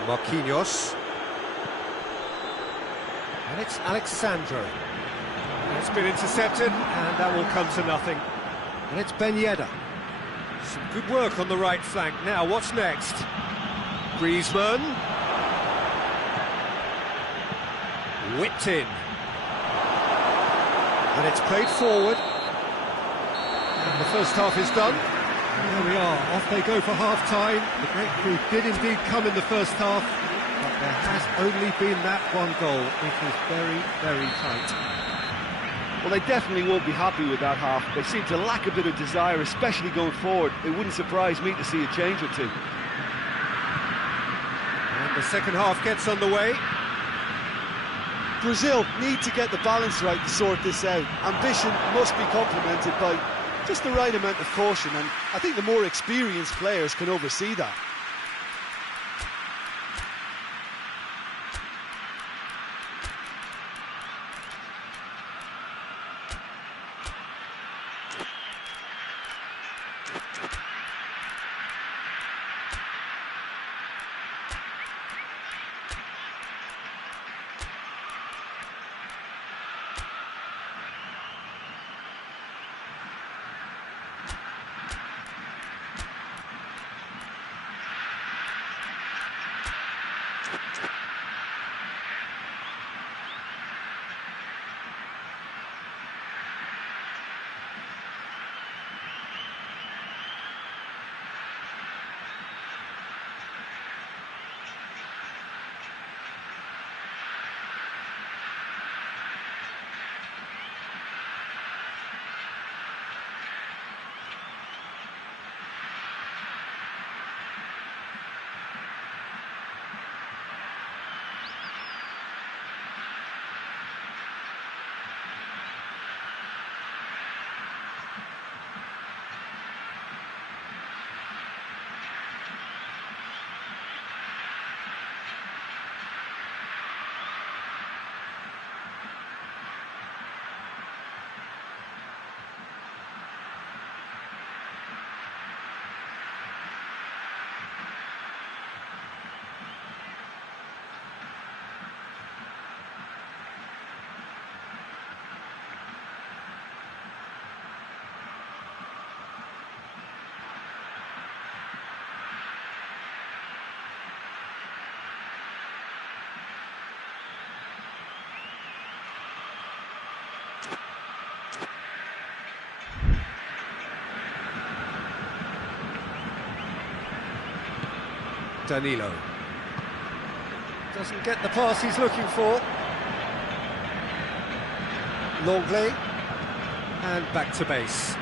Marquinhos. And it's Alexandro. It's been intercepted, and that will come to nothing. And it's Ben Yedder. Some good work on the right flank. Now, what's next? Griezmann. Whipped in. And it's played forward. And the first half is done. And there we are, off they go for half-time. The great crew did indeed come in the first half, but there has only been that one goal. It was very, very tight. Well, they definitely won't be happy with that half. They seem to lack a bit of desire, especially going forward. It wouldn't surprise me to see a change or two. And the second half gets underway. Brazil need to get the balance right to sort this out. Ambition must be complemented by just the right amount of caution, and I think the more experienced players can oversee that. Danilo. Doesn't get the pass he's looking for. Longley. And back to base.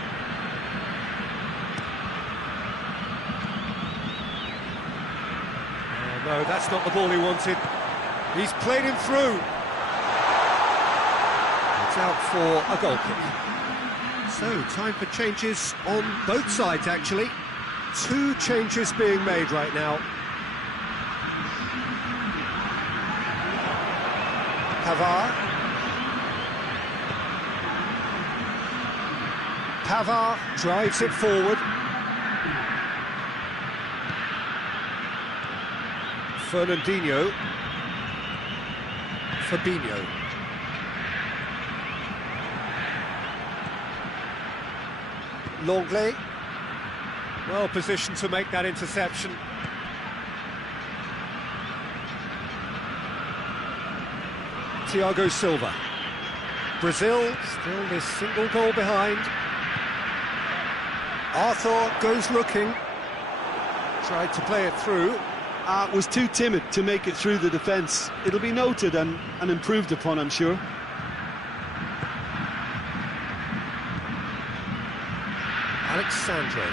Oh, no, that's not the ball he wanted. He's played him through. It's out for a goal kick. So, time for changes on both sides, actually. Two changes being made right now. Pavard drives it forward. Fernandinho. Fabinho. Longley. Well positioned to make that interception. Thiago Silva. Brazil still this single goal behind. Arthur goes looking. Tried to play it through. Was too timid to make it through the defence. It'll be noted and improved upon, I'm sure. Alexandre.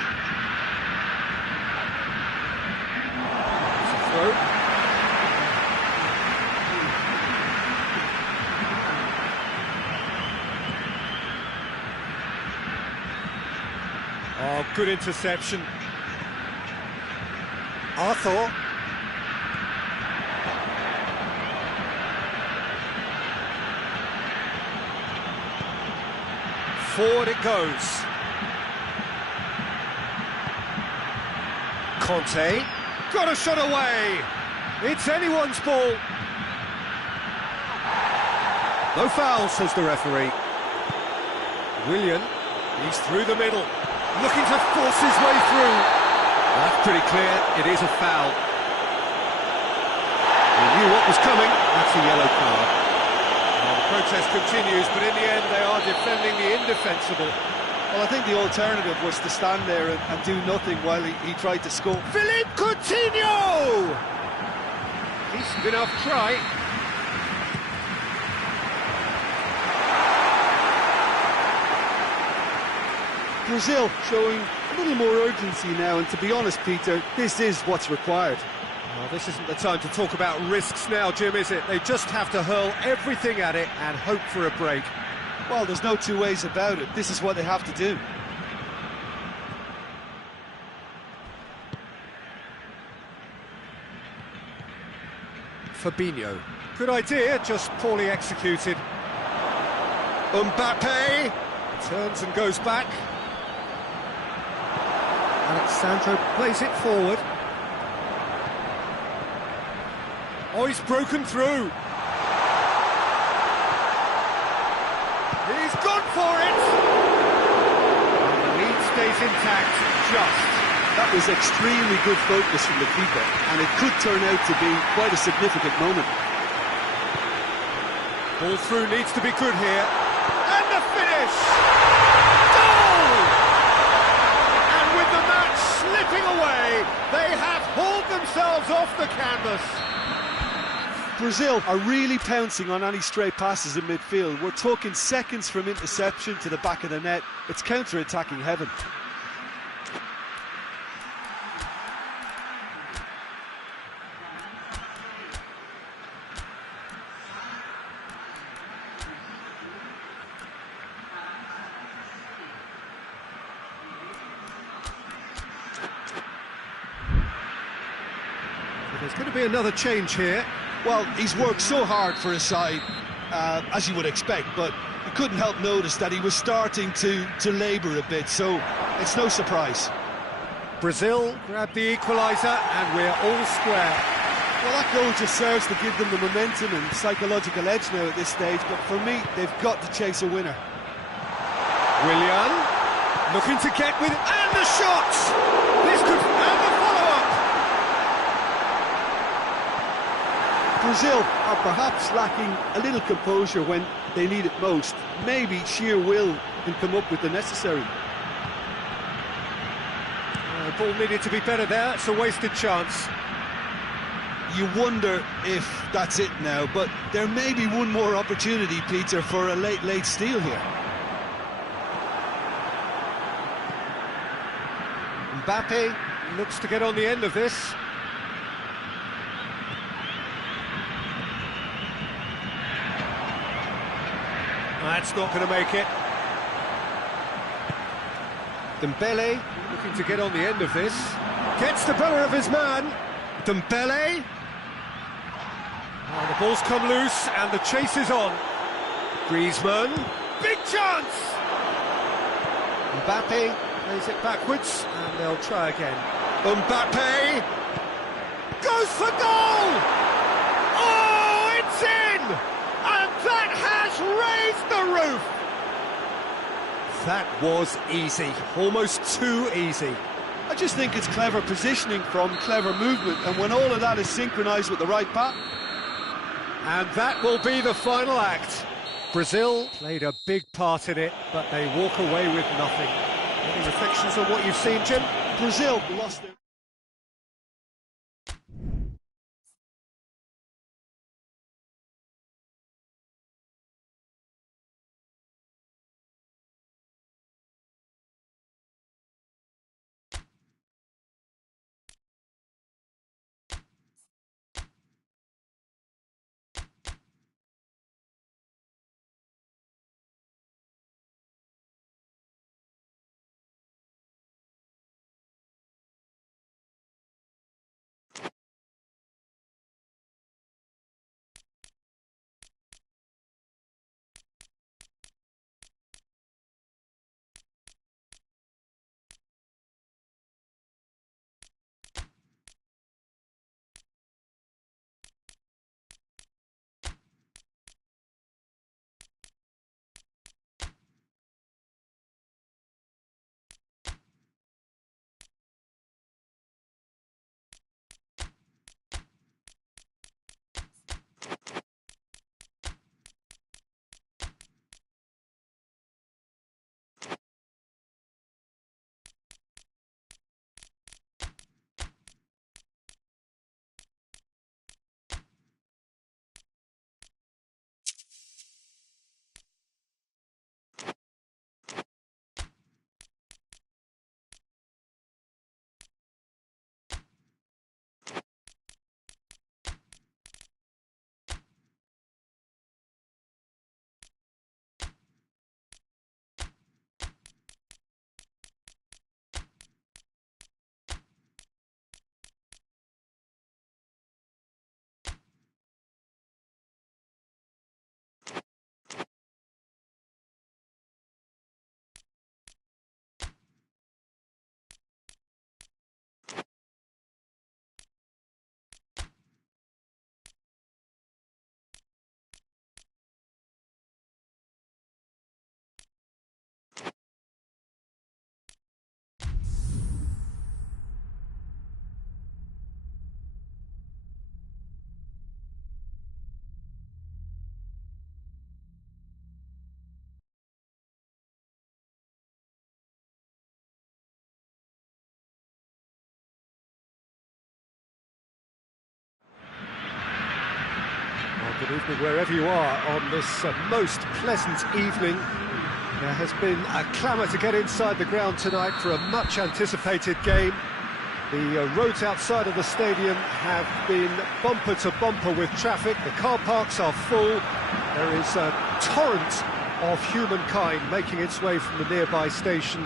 Throw. Oh, good interception. Arthur. Forward it goes. Conte. Got a shot away. It's anyone's ball. No foul, says the referee. Willian. He's through the middle. Looking to force his way through. That's pretty clear. It is a foul. He knew what was coming. That's a yellow card. Well, the protest continues, but in the end they are defending the indefensible. Well, I think the alternative was to stand there and do nothing while he tried to score. Philippe Coutinho! Decent enough try. Brazil showing a little more urgency now, and to be honest, Peter, this is what's required. Well, this isn't the time to talk about risks now, Jim, is it? They just have to hurl everything at it and hope for a break. Well, there's no two ways about it. This is what they have to do. Fabinho. Good idea, just poorly executed. Mbappe turns and goes back. Alexandre plays it forward. Oh, he's broken through. He's gone for it! And the lead stays intact, just. That was extremely good focus from the keeper, and it could turn out to be quite a significant moment. Ball through needs to be good here. And the finish! Goal! And with the match slipping away, they have hauled themselves off the canvas. Brazil are really pouncing on any stray passes in midfield. We're talking seconds from interception to the back of the net. It's counter-attacking heaven. There's going to be another change here. Well, he's worked so hard for his side, as you would expect, but you couldn't help notice that he was starting to labour a bit, so it's no surprise. Brazil grab the equaliser, and we're all square. Well, that goal just serves to give them the momentum and psychological edge now at this stage, but for me, they've got to chase a winner. Willian, looking to get with, and the shot! This could, and the follow-up! Brazil are perhaps lacking a little composure when they need it most. Maybe sheer will can come up with the necessary. The ball needed to be better there, it's a wasted chance. You wonder if that's it now, but there may be one more opportunity, Peter, for a late steal here. Mbappe looks to get on the end of this. That's not going to make it. Dembele looking to get on the end of this. Gets the better of his man. Dembele. Oh, the ball's come loose and the chase is on. Griezmann. Big chance! Mbappe plays it backwards and they'll try again. Mbappe goes for goal! Oh, it's in! And that has raised the roof! That was easy, almost too easy. I just think it's clever positioning from clever movement, and when all of that is synchronised with the right pass. And that will be the final act. Brazil played a big part in it, but they walk away with nothing. Any reflections on what you've seen, Jim? Brazil lost their Good evening wherever you are on this most pleasant evening. There has been a clamour to get inside the ground tonight for a much-anticipated game. The roads outside of the stadium have been bumper to bumper with traffic. The car parks are full. There is a torrent of humankind making its way from the nearby station,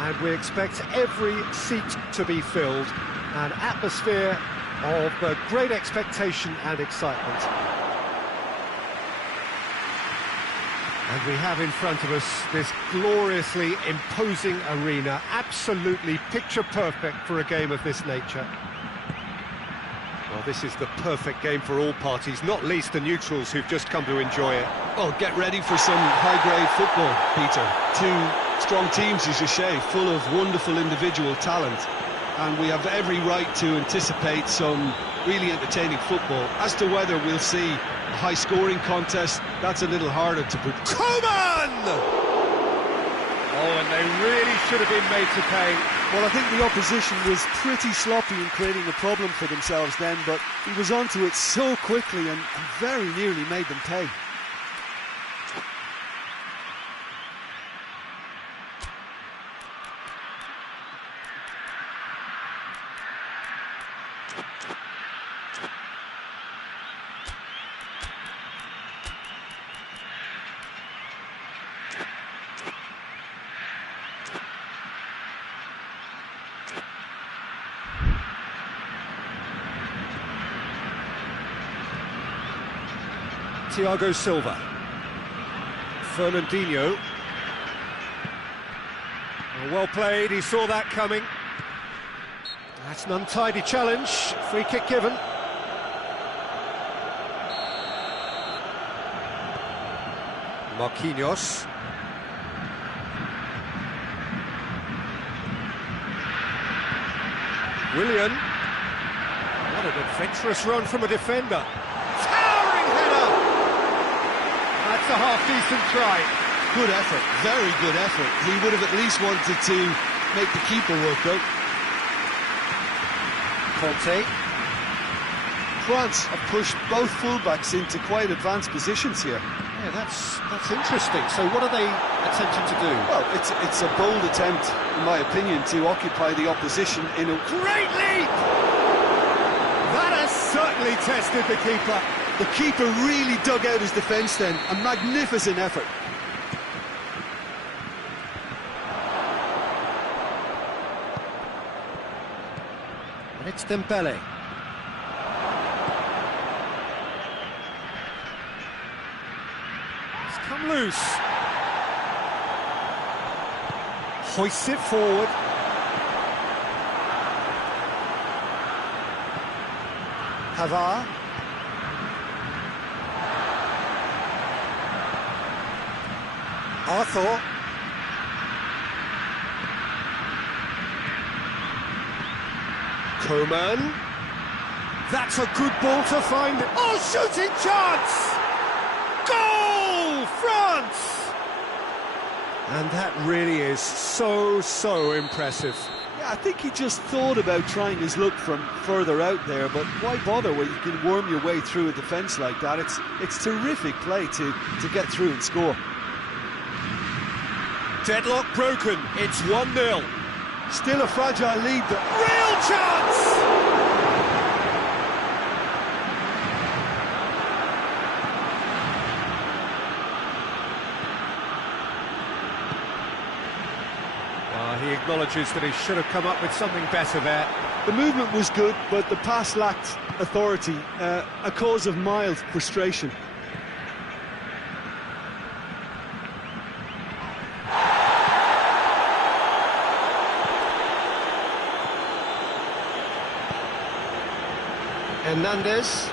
and we expect every seat to be filled. An atmosphere of great expectation and excitement. And we have in front of us this gloriously imposing arena, absolutely picture-perfect for a game of this nature. Well, this is the perfect game for all parties, not least the neutrals who've just come to enjoy it. Oh, get ready for some high-grade football, Peter. Two strong teams, as you say, full of wonderful individual talent. And we have every right to anticipate some really entertaining football. As to whether we'll see a high-scoring contest, that's a little harder to predict. Coman! Oh, and they really should have been made to pay. Well, I think the opposition was pretty sloppy in creating a problem for themselves then, but he was onto it so quickly and very nearly made them pay. Thiago Silva. Fernandinho. Well played, he saw that coming. That's an untidy challenge, free kick given. Marquinhos. Willian. What an adventurous run from a defender. Towering header! That's a half-decent try. Good effort, very good effort. He would have at least wanted to make the keeper work, though. Conte. France have pushed both fullbacks into quite advanced positions here. Yeah, that's interesting. So what are they attempting to do? Well, it's a bold attempt, in my opinion, to occupy the opposition in a... Great leap! That has certainly tested the keeper. The keeper really dug out his defence then. A magnificent effort. And it's Dembele. It's come loose. Hoists it forward. Pavard. Arthur. Coman. That's a good ball to find. Oh, shooting chance! Goal! France! And that really is so impressive. Yeah, I think he just thought about trying his luck from further out there, but why bother when you can worm your way through a defence like that? It's terrific play to get through and score. Deadlock broken, it's 1-0. Still a fragile lead, but real chance! He acknowledges that he should have come up with something better there. The movement was good, but the pass lacked authority, a cause of mild frustration. Hernandez.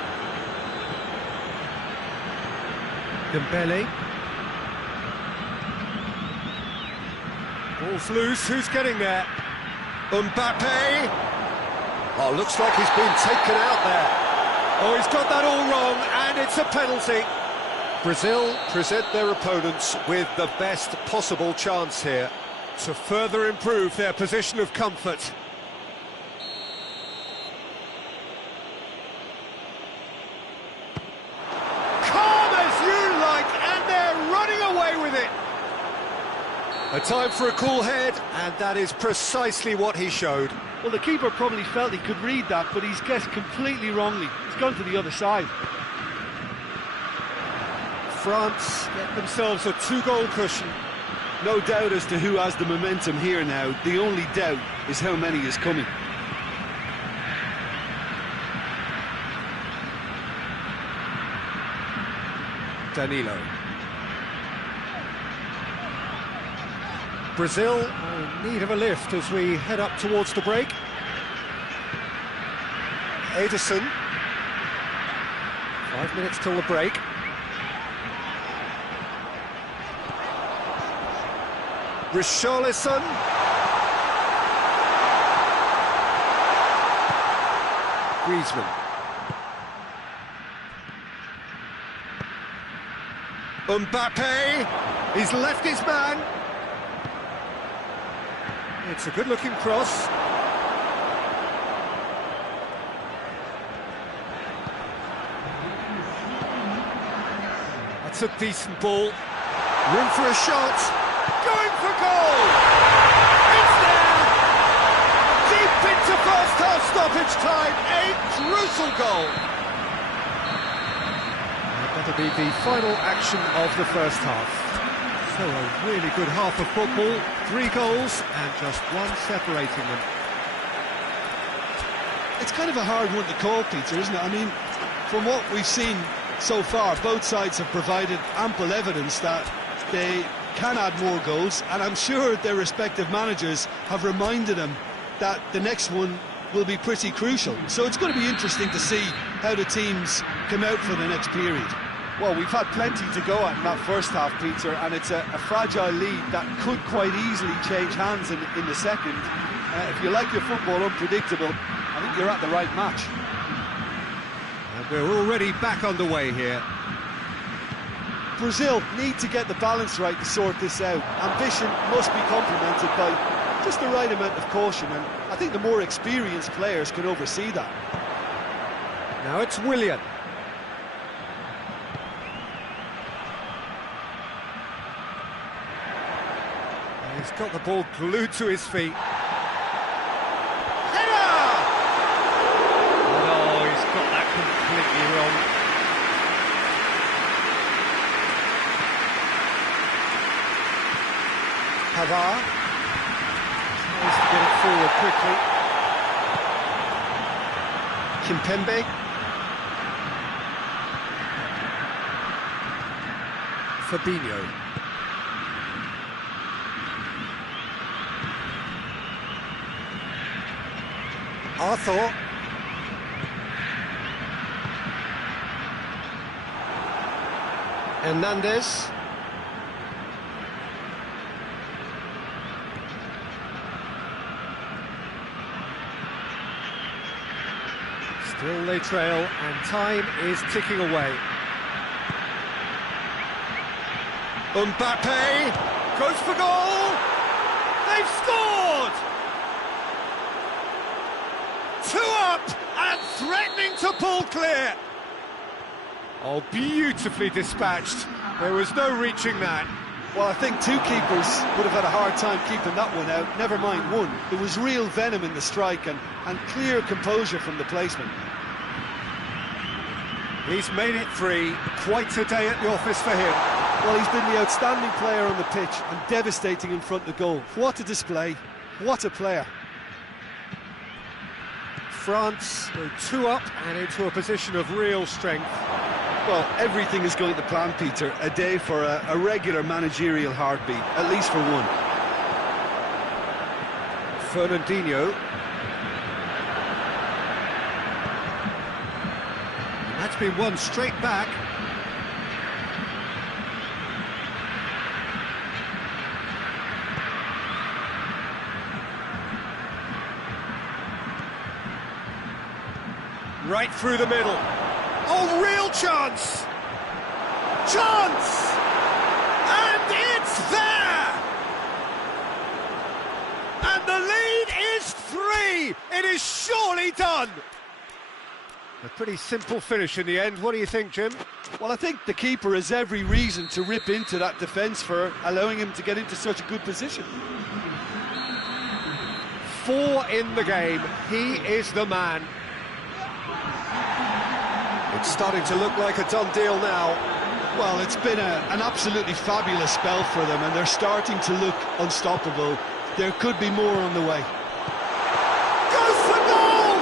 Dembele. Ball's loose, who's getting there? Mbappe. Oh, looks like he's been taken out there. Oh, he's got that all wrong, and it's a penalty. Brazil present their opponents with the best possible chance here to further improve their position of comfort. A time for a cool head, and that is precisely what he showed. Well, the keeper probably felt he could read that, but he's guessed completely wrongly. He's gone to the other side. France get themselves a 2-goal cushion. No doubt as to who has the momentum here now. The only doubt is how many is coming. Danilo. Brazil in need of a lift as we head up towards the break. Ederson. 5 minutes till the break. Richarlison. Griezmann. Mbappe. He's left his man. It's a good-looking cross. That's a decent ball. Room for a shot. Going for goal! It's there! Deep into first half stoppage time. A crucial goal. That'll be the final action of the first half. So a really good half of football. 3 goals and just one separating them. It's kind of a hard one to call, Peter, isn't it? I mean, from what we've seen so far, both sides have provided ample evidence that they can add more goals, and I'm sure their respective managers have reminded them that the next one will be pretty crucial. So it's going to be interesting to see how the teams come out for the next period. Well, we've had plenty to go at in that first half, Peter, and it's a fragile lead that could quite easily change hands in the second. If you like your football unpredictable, I think you're at the right match. And we're already back underway here. Brazil need to get the balance right to sort this out. Ambition must be complemented by just the right amount of caution, and I think the more experienced players can oversee that. Now it's Willian. He's got the ball glued to his feet. Header! Oh, he's got that completely wrong. Pavard tries to get it forward quickly. Kimpembe. Fabinho. Arthur. Hernandez. Still they trail, and time is ticking away. Mbappe goes for goal. They've scored! 2 up and threatening to pull clear. Oh, beautifully dispatched. There was no reaching that. Well, I think 2 keepers would have had a hard time keeping that one out, never mind 1. There was real venom in the strike and clear composure from the placement. He's made it 3. Quite a day at the office for him. Well, he's been the outstanding player on the pitch and devastating in front of the goal. What a display. What a player. France go 2 up and into a position of real strength. Well, everything is going to plan, Peter. A day for a regular managerial heartbeat, at least for one. Fernandinho. And that's been won straight back. Right through the middle. Oh, real chance! Chance! And it's there! And the lead is 3! It is surely done! A pretty simple finish in the end. What do you think, Jim? Well, I think the keeper has every reason to rip into that defence for allowing him to get into such a good position. 4 in the game. He is the man. It's starting to look like a done deal now. Well, it's been an absolutely fabulous spell for them, and they're starting to look unstoppable. There could be more on the way. Goes for goal!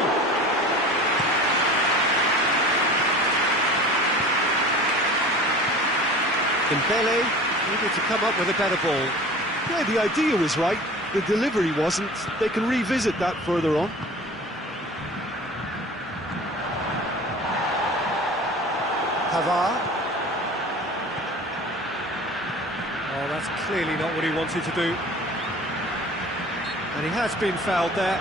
Dembele needed to come up with a better ball. Yeah, the idea was right. The delivery wasn't. They can revisit that further on. Pavard. Oh, that's clearly not what he wanted to do. And he has been fouled there.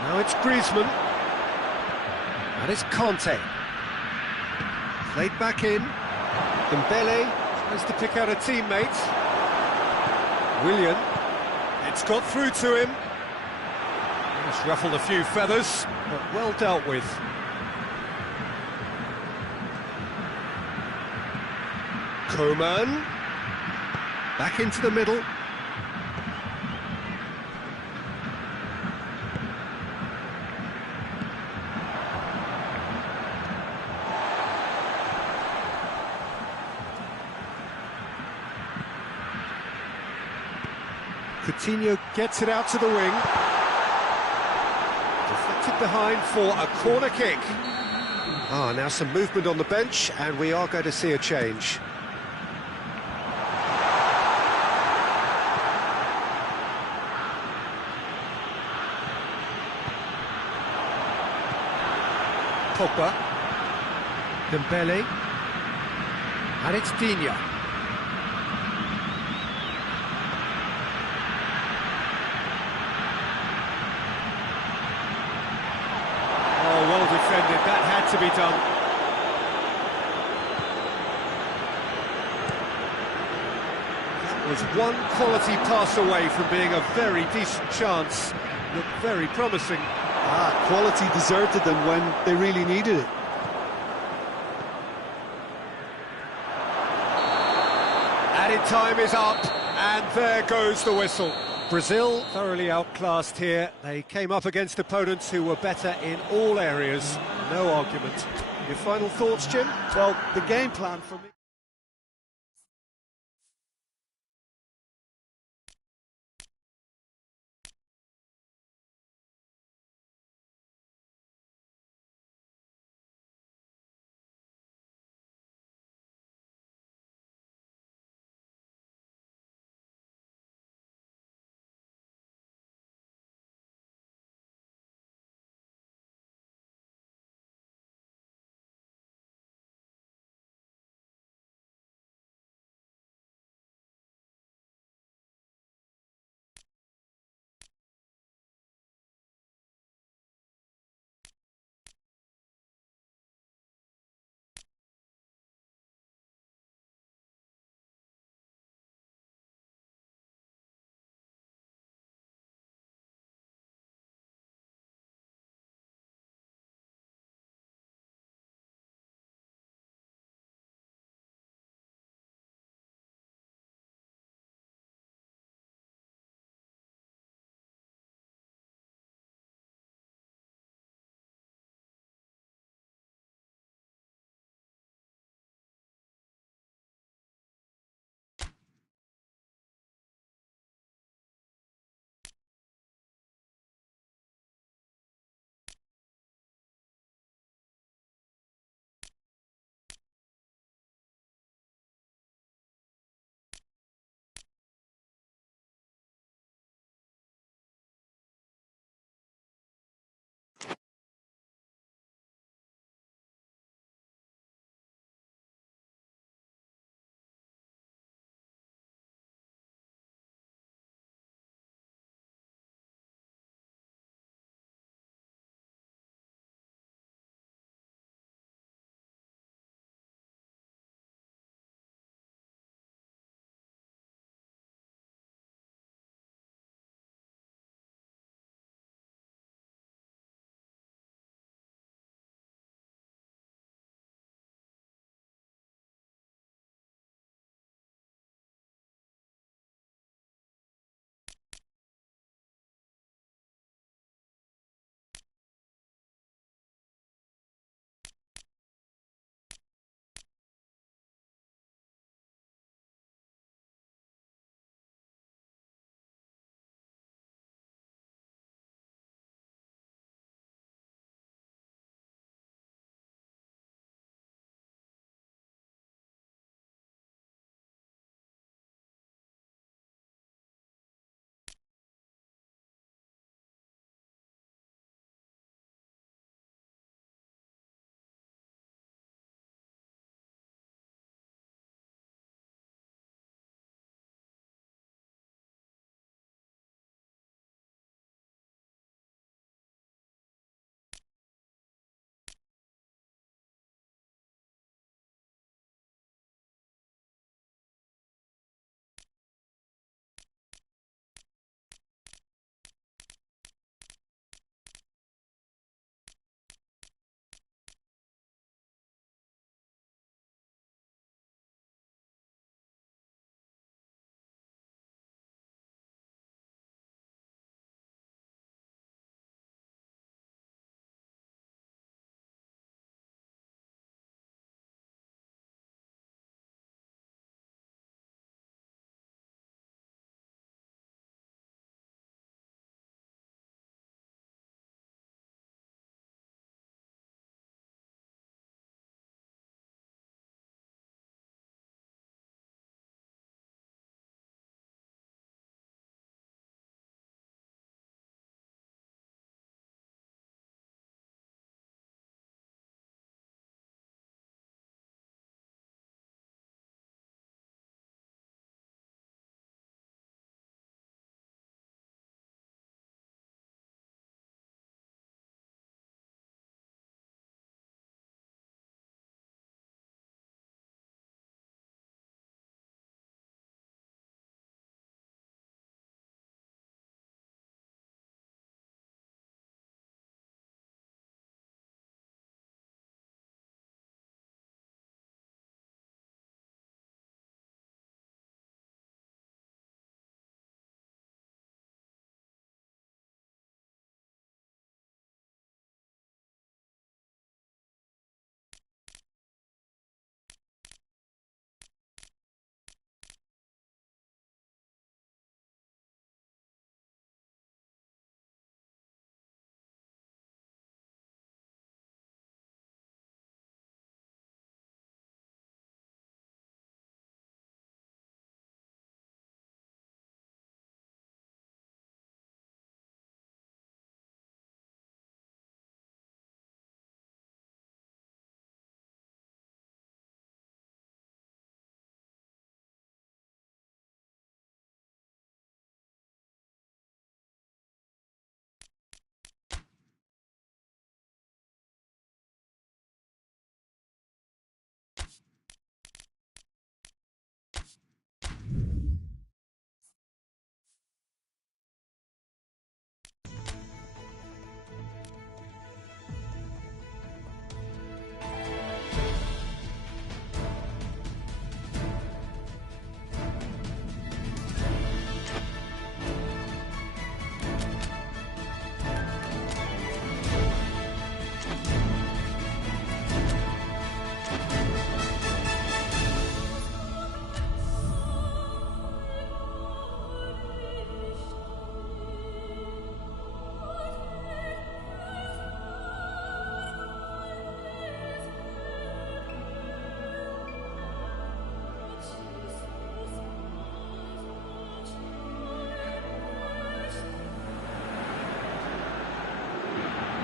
Now it's Griezmann. And it's Conte. Played back in. Dembele tries to pick out a teammate. Willian. It's got through to him. Just ruffled a few feathers, but well dealt with. Coman. Back into the middle. Coutinho gets it out to the wing. Deflected behind for a corner kick. Now some movement on the bench, and we are going to see a change. Pogba. Dembele. And it's Digne. Oh, well defended. That had to be done. That was one quality pass away from being a very decent chance. Looked very promising. Quality deserted them when they really needed it. Added time is up, and there goes the whistle. Brazil thoroughly outclassed here. They came up against opponents who were better in all areas. No argument. Your final thoughts, Jim? Well, the game plan for me...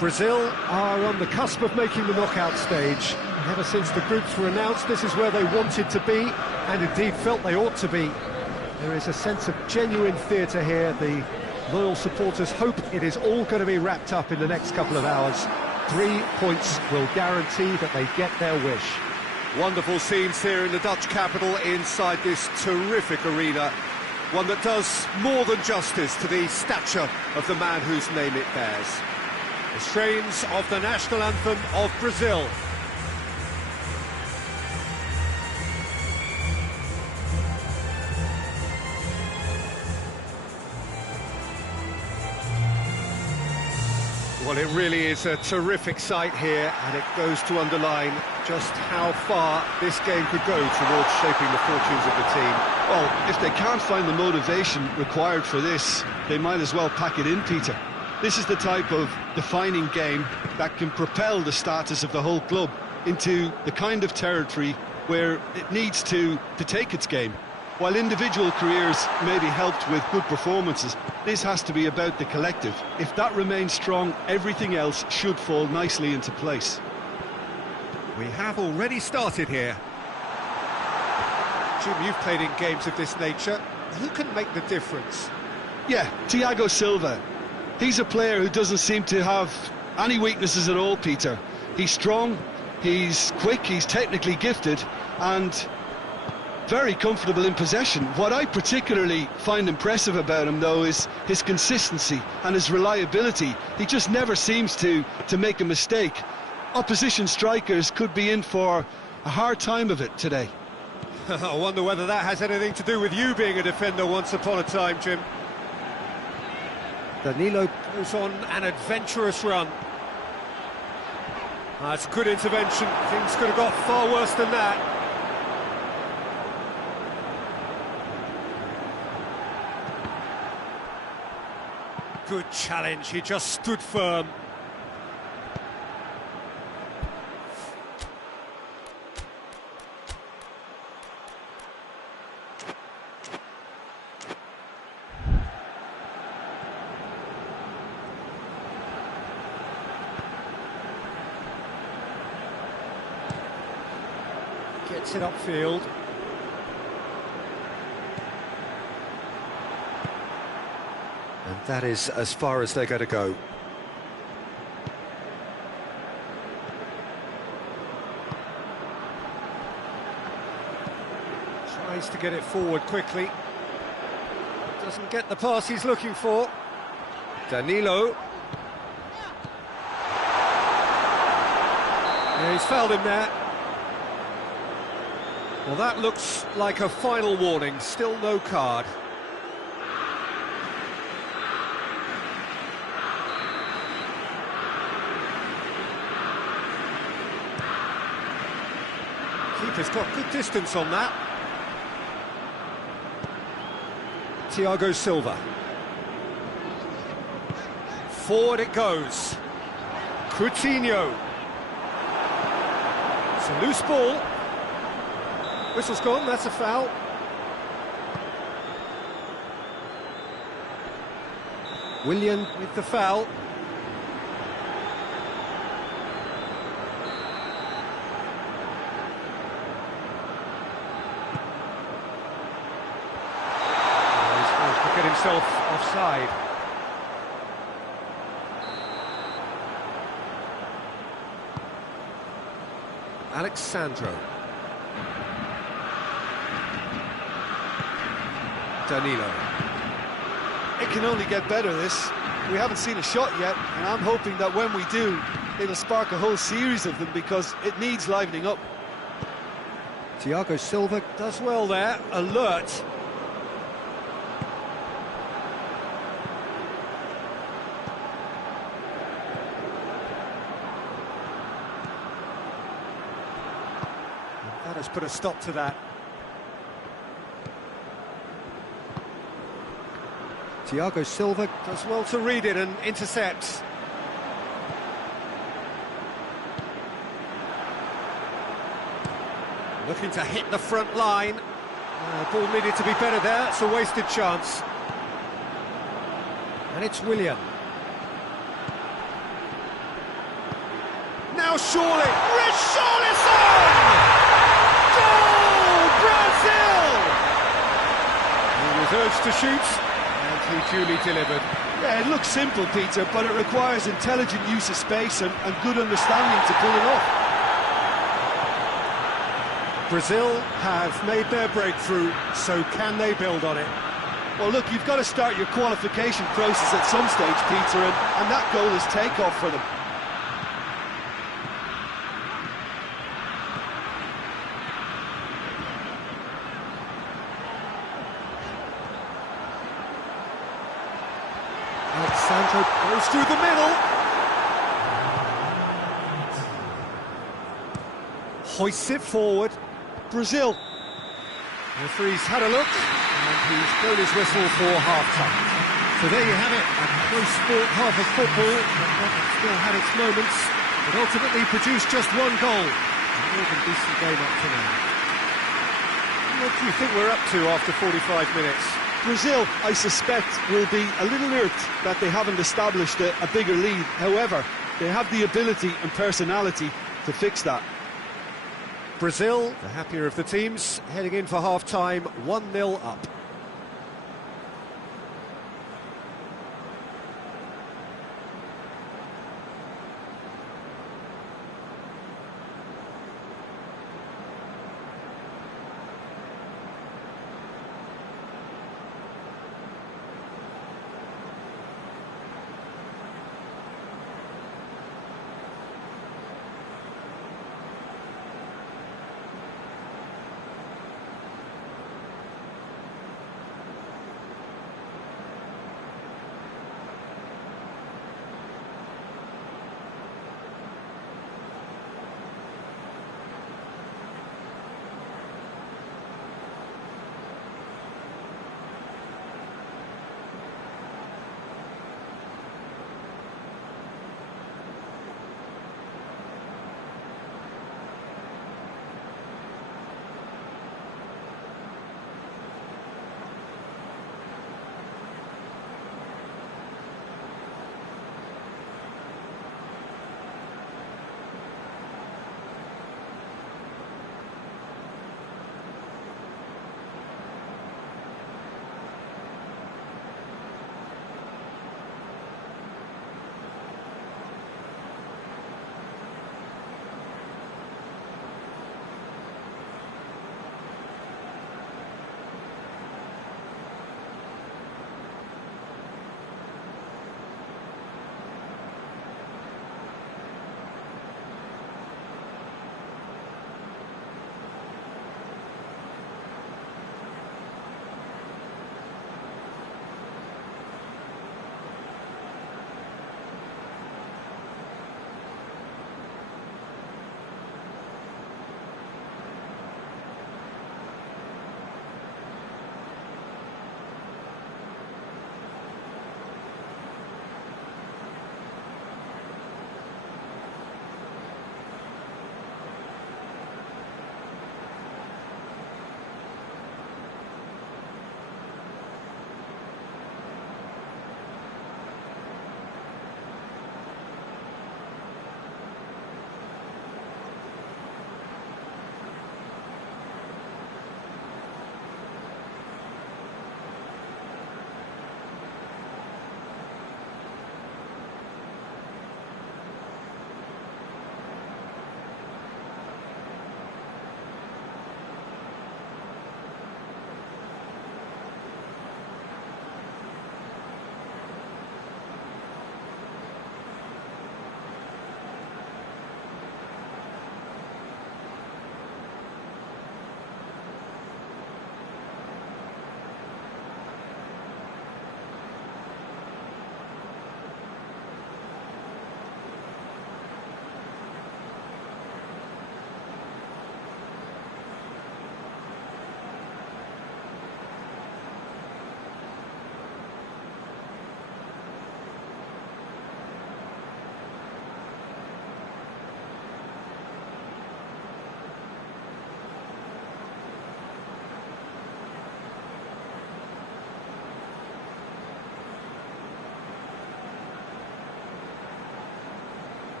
Brazil are on the cusp of making the knockout stage. Ever since the groups were announced, this is where they wanted to be, and indeed felt they ought to be. There is a sense of genuine theatre here. The loyal supporters hope it is all going to be wrapped up in the next couple of hours. 3 points will guarantee that they get their wish. Wonderful scenes here in the Dutch capital inside this terrific arena. One that does more than justice to the stature of the man whose name it bears. The strains of the national anthem of Brazil. Well, it really is a terrific sight here, and it goes to underline just how far this game could go towards shaping the fortunes of the team. Well, if they can't find the motivation required for this, they might as well pack it in, Peter. This is the type of defining game that can propel the status of the whole club into the kind of territory where it needs to take its game. While individual careers may be helped with good performances, this has to be about the collective. If that remains strong, everything else should fall nicely into place. We have already started here. Jim, you've played in games of this nature. Who can make the difference? Yeah, Thiago Silva. He's a player who doesn't seem to have any weaknesses at all, Peter. He's strong, he's quick, he's technically gifted, and very comfortable in possession. What I particularly find impressive about him, though, is his consistency and his reliability. He just never seems to make a mistake. Opposition strikers could be in for a hard time of it today. I wonder whether that has anything to do with you being a defender once upon a time, Jim. Danilo Goes on an adventurous run. That's good intervention. Things could have got far worse than that. Good challenge, he just stood firm. Gets it upfield. And that is as far as they're going to go. tries to get it forward quickly. Doesn't get the pass he's looking for. Danilo. Yeah, he's fouled him there. Well, that looks like a final warning. Still no card. Keeper's got good distance on that. Thiago Silva. Forward it goes. Coutinho. It's a loose ball. Whistle's gone, that's a foul. Willian with the foul. He's managed to get himself offside. Alexandro. Danilo. It can only get better, this. We haven't seen a shot yet, and I'm hoping that when we do, it'll spark a whole series of them, because it needs livening up. Thiago Silva does well there, alert. That has put a stop to that. Thiago Silva does well to read it and intercepts. Looking to hit the front line. Ball needed to be better there, it's a wasted chance. And it's Willian. now, surely. Richarlison! Goal! Brazil! He was urged to shoot, and he duly delivered. Yeah, it looks simple, Peter, but it requires intelligent use of space and good understanding to pull it off. Brazil have made their breakthrough, so can they build on it? Well, look, you've got to start your qualification process at some stage, Peter, and that goal is takeoff for them. Alexandro goes through the middle. Hoists it forward. Brazil. The referee's had a look, and he's blown his whistle for half-time. So there you have it, a close-fought half of football, but still had its moments, but ultimately produced just one goal. A more than decent game up to now. What do you think we're up to after 45 minutes? Brazil, I suspect, will be a little irked that they haven't established a bigger lead. However, they have the ability and personality to fix that. Brazil, the happier of the teams, heading in for half-time, 1-0 up.